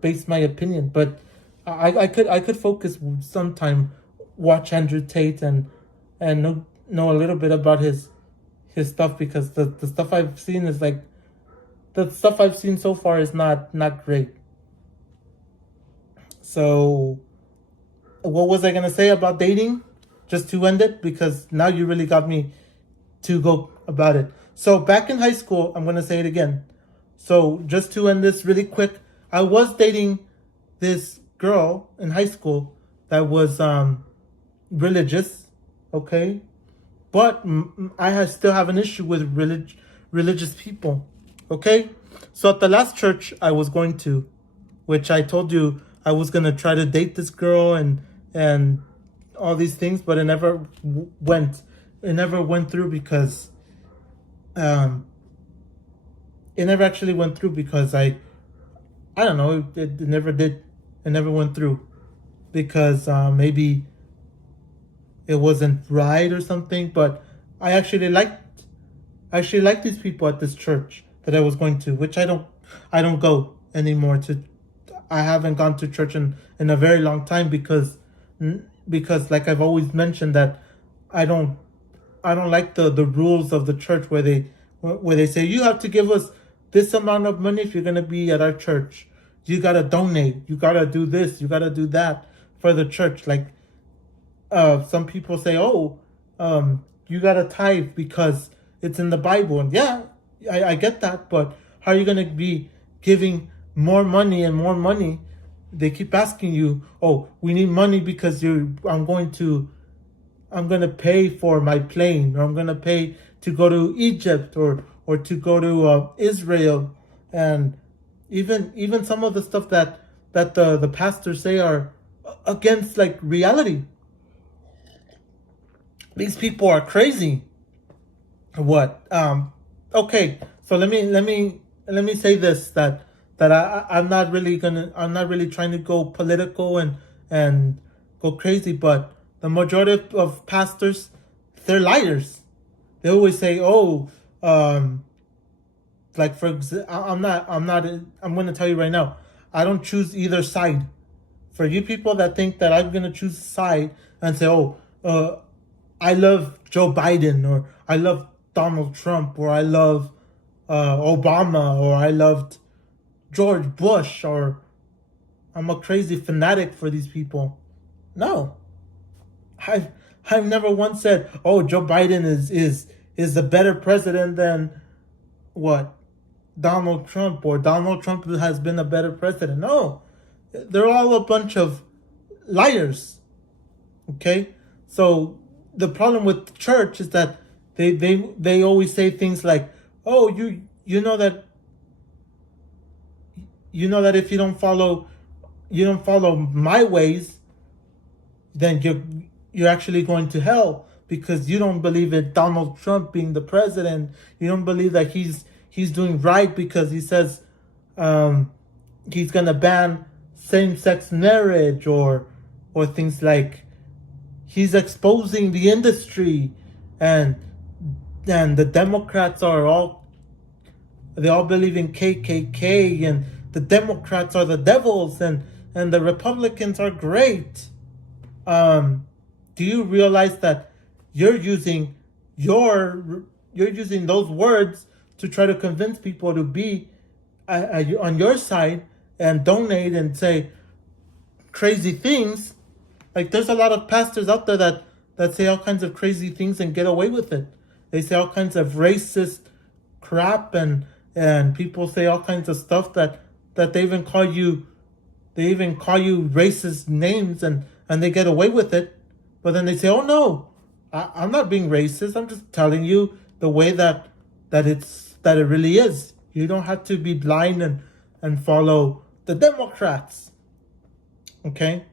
base my opinion, but I could focus sometime, watch Andrew Tate and know a little bit about his stuff because the stuff I've seen is like the stuff I've seen so far is not great. So what was I gonna say about dating? Just to end it because now you really got me to go about it. So back in high school, I'm gonna say it again. So just to end this really quick, I was dating this girl in high school that was religious, okay, but I still have an issue with religious people, okay. So at the last church I was going to, which I told you I was gonna try to date this girl and all these things, but it never went. It never went through because it never actually went through because I don't know. It never did. It never went through because maybe it wasn't right or something. But I actually liked these people at this church that I was going to, which I don't go anymore to. I haven't gone to church in a very long time because like I've always mentioned that I don't like the rules of the church where they say you have to give us this amount of money if you're gonna be at our church. You gotta donate. You gotta do this. You gotta do that for the church. Like some people say, oh, you gotta tithe because it's in the Bible. And yeah, I get that, but how are you gonna be giving more money and more money. They keep asking you, "Oh, we need money because I'm going to pay for my plane, or I'm going to pay to go to Egypt, or to go to Israel." And even some of the stuff that the pastors say are against like reality. These people are crazy. What? Okay, so let me say this, that I'm not really trying to go political and go crazy, but the majority of pastors, they're liars. They always say, "Oh, like for example, I'm going to tell you right now, I don't choose either side." For you people that think that I'm going to choose a side and say, "Oh, I love Joe Biden," or "I love Donald Trump," or "I love Obama," or "I loved George Bush," or "I'm a crazy fanatic for these people." No, I've I've never once said, "Oh, Joe Biden is a better president than what Donald Trump," or "Donald Trump has been a better president." No, they're all a bunch of liars. Okay, so the problem with the church is that they always say things like, "Oh, you know that if you don't follow my ways, then you're actually going to hell because you don't believe in Donald Trump being the president. You don't believe that he's doing right because he says he's gonna ban same-sex marriage, or things like he's exposing the industry, and the Democrats they all believe in KKK, and the Democrats are the devils, and the Republicans are great." Do you realize that you're using those words to try to convince people to be on your side and donate and say crazy things? Like, there's a lot of pastors out there that say all kinds of crazy things and get away with it. They say all kinds of racist crap, and people say all kinds of stuff that they even call you racist names, and they get away with it. But then they say, "Oh no, I'm not being racist. I'm just telling you the way that it really is. You don't have to be blind and follow the Democrats." Okay,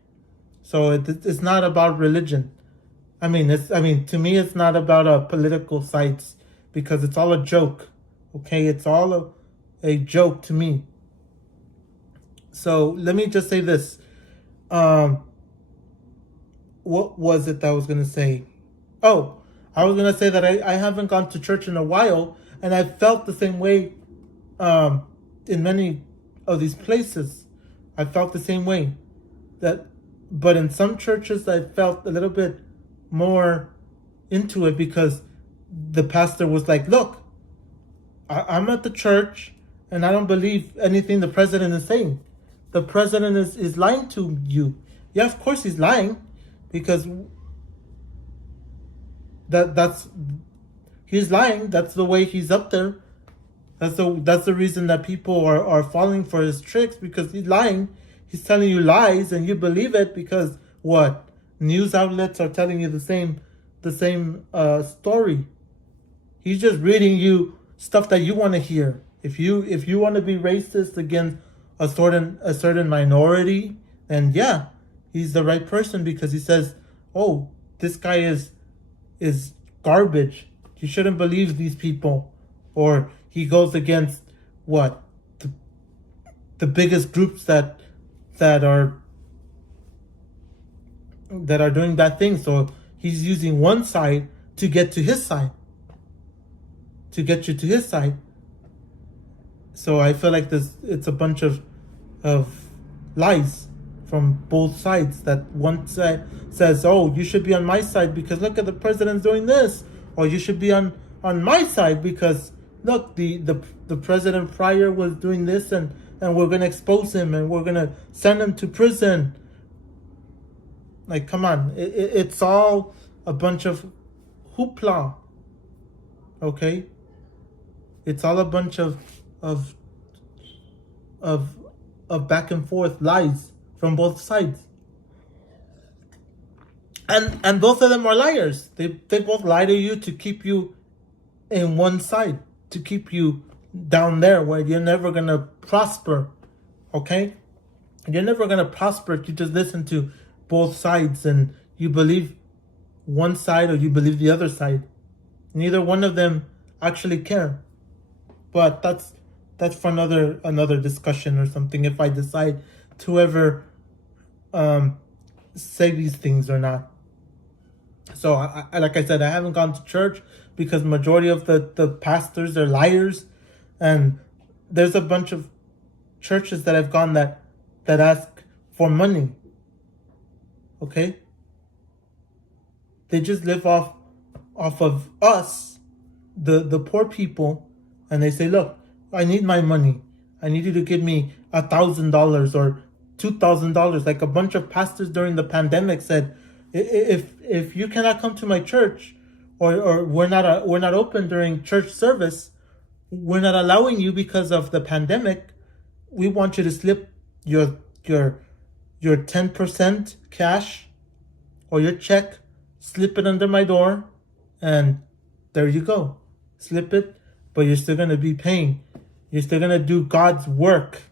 so it's not about religion. I mean, to me, it's not about political sites, because it's all a joke. Okay, it's all a joke to me. So let me just say this. What was it that I was going to say? Oh, I was going to say that I haven't gone to church in a while, and I felt the same way in many of these places. I felt the same way. But in some churches, I felt a little bit more into it, because the pastor was like, "Look, I'm at the church, and I don't believe anything the president is saying. The president is lying to you." Yeah, of course he's lying, because he's lying. That's the way he's up there. That's the reason that people are falling for his tricks, because he's lying. He's telling you lies, and you believe it because what? News outlets are telling you the same story. He's just reading you stuff that you want to hear. If you want to be racist against a certain minority, then yeah, he's the right person, because he says, "Oh, this guy is garbage. You shouldn't believe these people." Or he goes against what? The biggest groups that are doing bad things. So he's using one side to get to his side. To get you to his side. So I feel like it's a bunch of lies from both sides. That one side says, "Oh, you should be on my side because look at the president's doing this," or "You should be on my side because look, the president prior was doing this, and we're gonna expose him, and we're gonna send him to prison." Like, come on, it's all a bunch of hoopla. Okay, it's all a bunch of of back and forth lies from both sides. And both of them are liars. They both lie to you to keep you in one side, to keep you down there where you're never gonna prosper. Okay? You're never gonna prosper if you just listen to both sides and you believe one side or you believe the other side. Neither one of them actually care. But that's for another discussion or something, if I decide to ever say these things or not. So I like I said, I haven't gone to church because majority of the pastors are liars, and there's a bunch of churches that I've gone that ask for money. Okay? They just live off of us, the poor people, and they say, look, I need my money. I need you to give me $1,000 or $2,000. Like a bunch of pastors during the pandemic said, if you cannot come to my church, or we're not open during church service, we're not allowing you because of the pandemic. We want you to slip your 10% cash or your check, slip it under my door, and there you go. Slip it, but you're still gonna be paying. You're still gonna do God's work.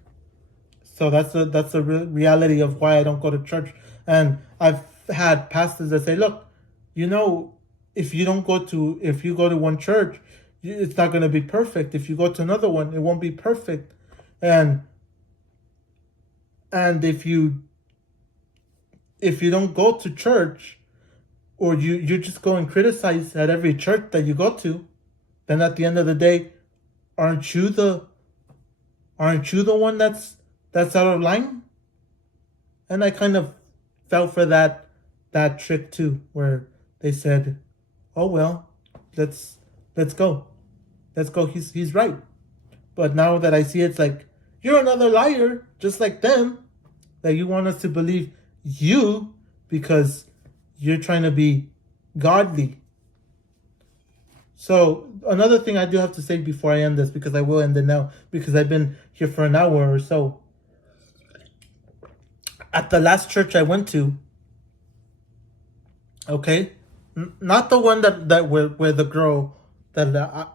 So that's the reality of why I don't go to church. And I've had pastors that say, look, if you go to one church, it's not going to be perfect. If you go to another one, it won't be perfect. And if you don't go to church, or you just go and criticize at every church that you go to, then at the end of the day, aren't you the one that's out of line? And I kind of fell for that trick too, where they said, oh well, let's go. He's right. But now that I see it's like, you're another liar, just like them, that you want us to believe you because you're trying to be godly. So another thing I do have to say before I end this, because I will end it now, because I've been here for an hour or so. At the last church I went to, okay, not the one that where the girl that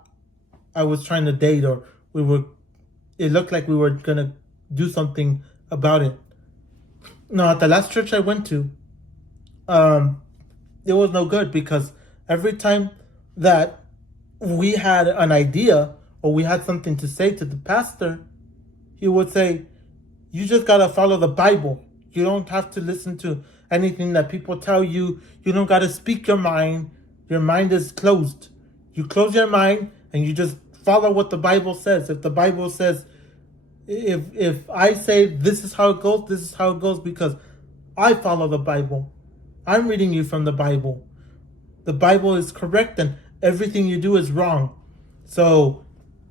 I was trying to date, or it looked like we were gonna do something about it. No, at the last church I went to, it was no good, because every time that we had an idea or we had something to say to the pastor, he would say, you just gotta follow the Bible. You don't have to listen to anything that people tell you. You don't gotta speak your mind. Your mind is closed. You close your mind and you just follow what the Bible says. If the Bible says, if I say this is how it goes, this is how it goes, because I follow the Bible. I'm reading you from the Bible. The Bible is correct and everything you do is wrong. So,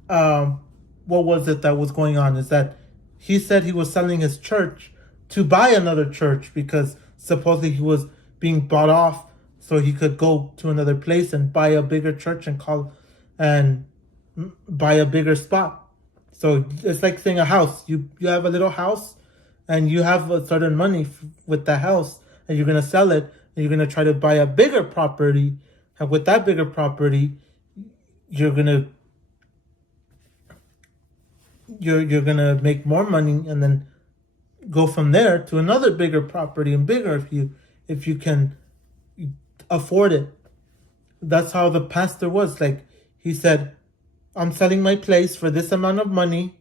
what was it that was going on? Is that he said he was selling his church to buy another church, because supposedly he was being bought off so he could go to another place and buy a bigger church and buy a bigger spot. So it's like saying a house. You have a little house and you have a certain money with the house, and you're going to sell it, and you're going to try to buy a bigger property. And with that bigger property, you're going to make more money, and then go from there to another bigger property, and bigger if you can afford it. That's how the pastor was. Like, he said, I'm selling my place for this amount of money,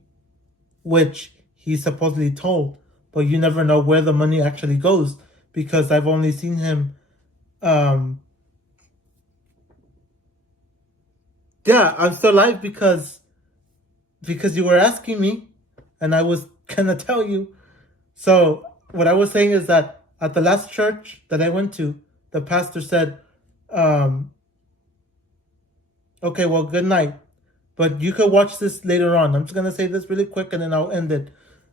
which he supposedly told, but you never know where the money actually goes, because I've only seen him I'm still alive because you were asking me, and I was gonna tell you. So what I was saying is that at the last church that I went to, the pastor said, okay, well, good night, but you could watch this later on. I'm just going to say this really quick and then I'll end it.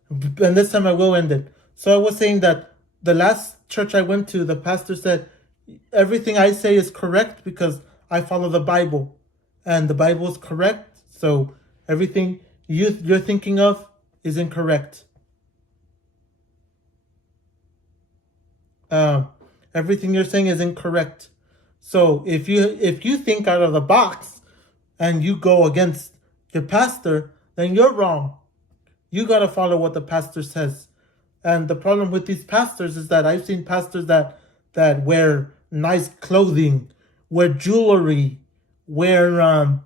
And this time I will end it. So I was saying that the last church I went to, the pastor said, everything I say is correct because I follow the Bible. And the Bible is correct. So everything you're thinking of is incorrect. Everything you're saying is incorrect. So if you think out of the box and you go against your pastor, then you're wrong. You got to follow what the pastor says. And the problem with these pastors is that I've seen pastors that wear nice clothing, wear jewelry, wear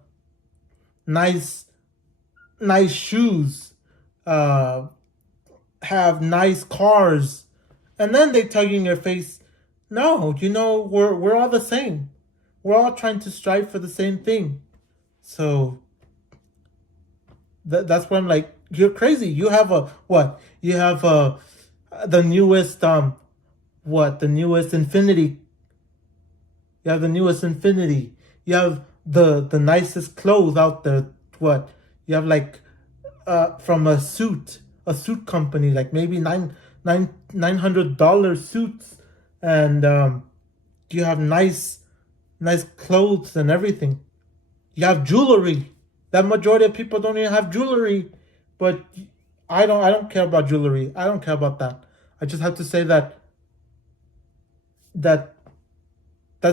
nice shoes, have nice cars, and then they tell you in your face, no, we're all the same. We're all trying to strive for the same thing. So that's why I'm like, you're crazy. You have what? You have the newest the newest Infinity. You have the newest Infinity. You have the nicest clothes out there. What? You have like from a suit company, like maybe $900 suits, and you have nice clothes and everything. You have jewelry. That majority of people don't even have jewelry, but I don't care about jewelry. I don't care about that. I just have to say that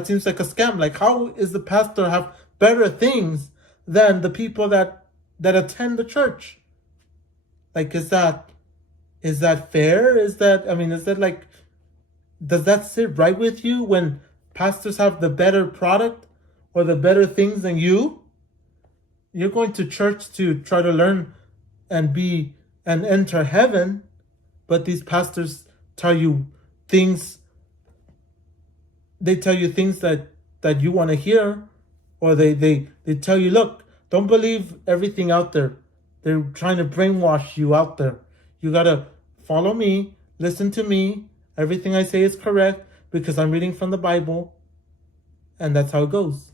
seems like a scam. Like, how is the pastor have better things than the people that attend the church? Like, is that fair? Is that like, does that sit right with you when pastors have the better product or the better things than you? You're going to church to try to learn and enter heaven, but these pastors tell you things. They tell you things that you want to hear, or they tell you, look, don't believe everything out there. They're trying to brainwash you out there. You gotta follow me, listen to me. Everything I say is correct because I'm reading from the Bible, and that's how it goes.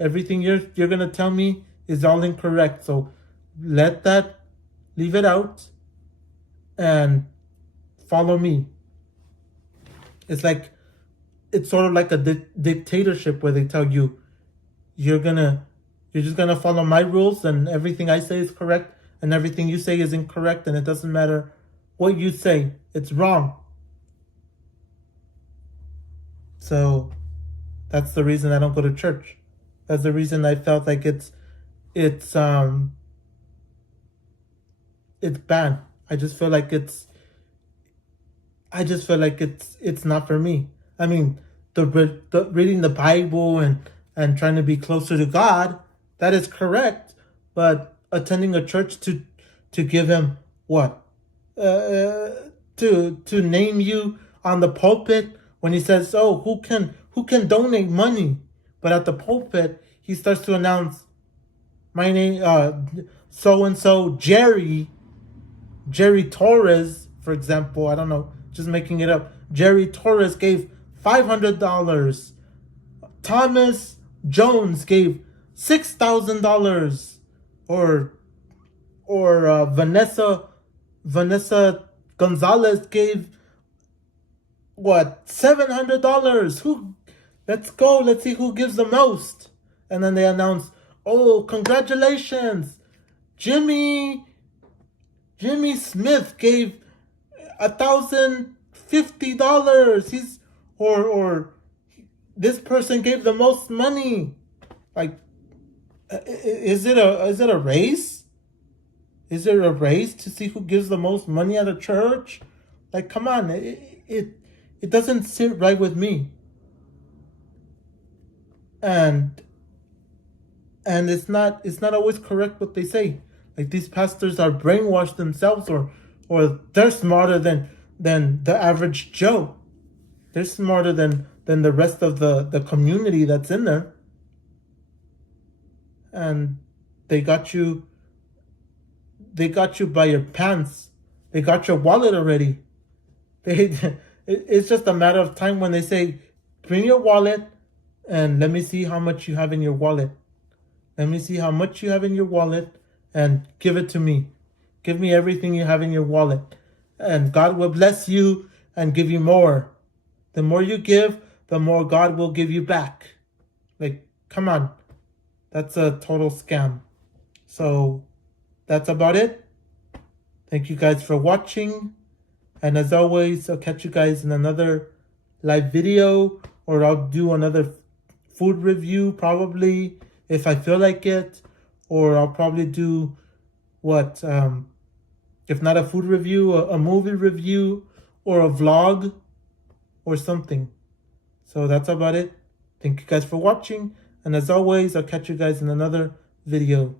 Everything you're gonna tell me is all incorrect. So leave it out, and follow me. It's sort of like a dictatorship where they tell you you're just gonna follow my rules, and everything I say is correct, and everything you say is incorrect, and it doesn't matter what you say, it's wrong. So that's the reason I don't go to church. That's the reason I felt like it's bad. I just feel like it's not for me. I mean, the reading the Bible and trying to be closer to God, that is correct. But attending a church to give him what? To name you on the pulpit when he says, "Oh, who can donate money?" But at the pulpit, he starts to announce, "My name, so and so, Jerry Torres, for example. I don't know, just making it up. Jerry Torres gave $500. Thomas Jones gave $6,000, or Vanessa Gonzalez gave what, $700. Let's go. Let's see who gives the most." And then they announce, "Oh, congratulations, Jimmy Smith gave $1,050. Or this person gave the most money." Like, is it a race? Is there a race to see who gives the most money at a church? Like, come on, it doesn't sit right with me. And it's not always correct what they say. Like, these pastors are brainwashed themselves, or they're smarter than the average Joe. They're smarter than the rest of the community that's in there. And they got you by your pants. They got your wallet already. It's just a matter of time when they say, "Bring your wallet and let me see how much you have in your wallet. Let me see how much you have in your wallet and give it to me. Give me everything you have in your wallet. And God will bless you and give you more. The more you give, the more God will give you back." Like, come on. That's a total scam. So that's about it. Thank you guys for watching. And as always, I'll catch you guys in another live video, or I'll do another food review probably if I feel like it, or I'll probably do what if not a food review, a movie review, or a vlog or something. So that's about it. Thank you guys for watching, and as always, I'll catch you guys in another video.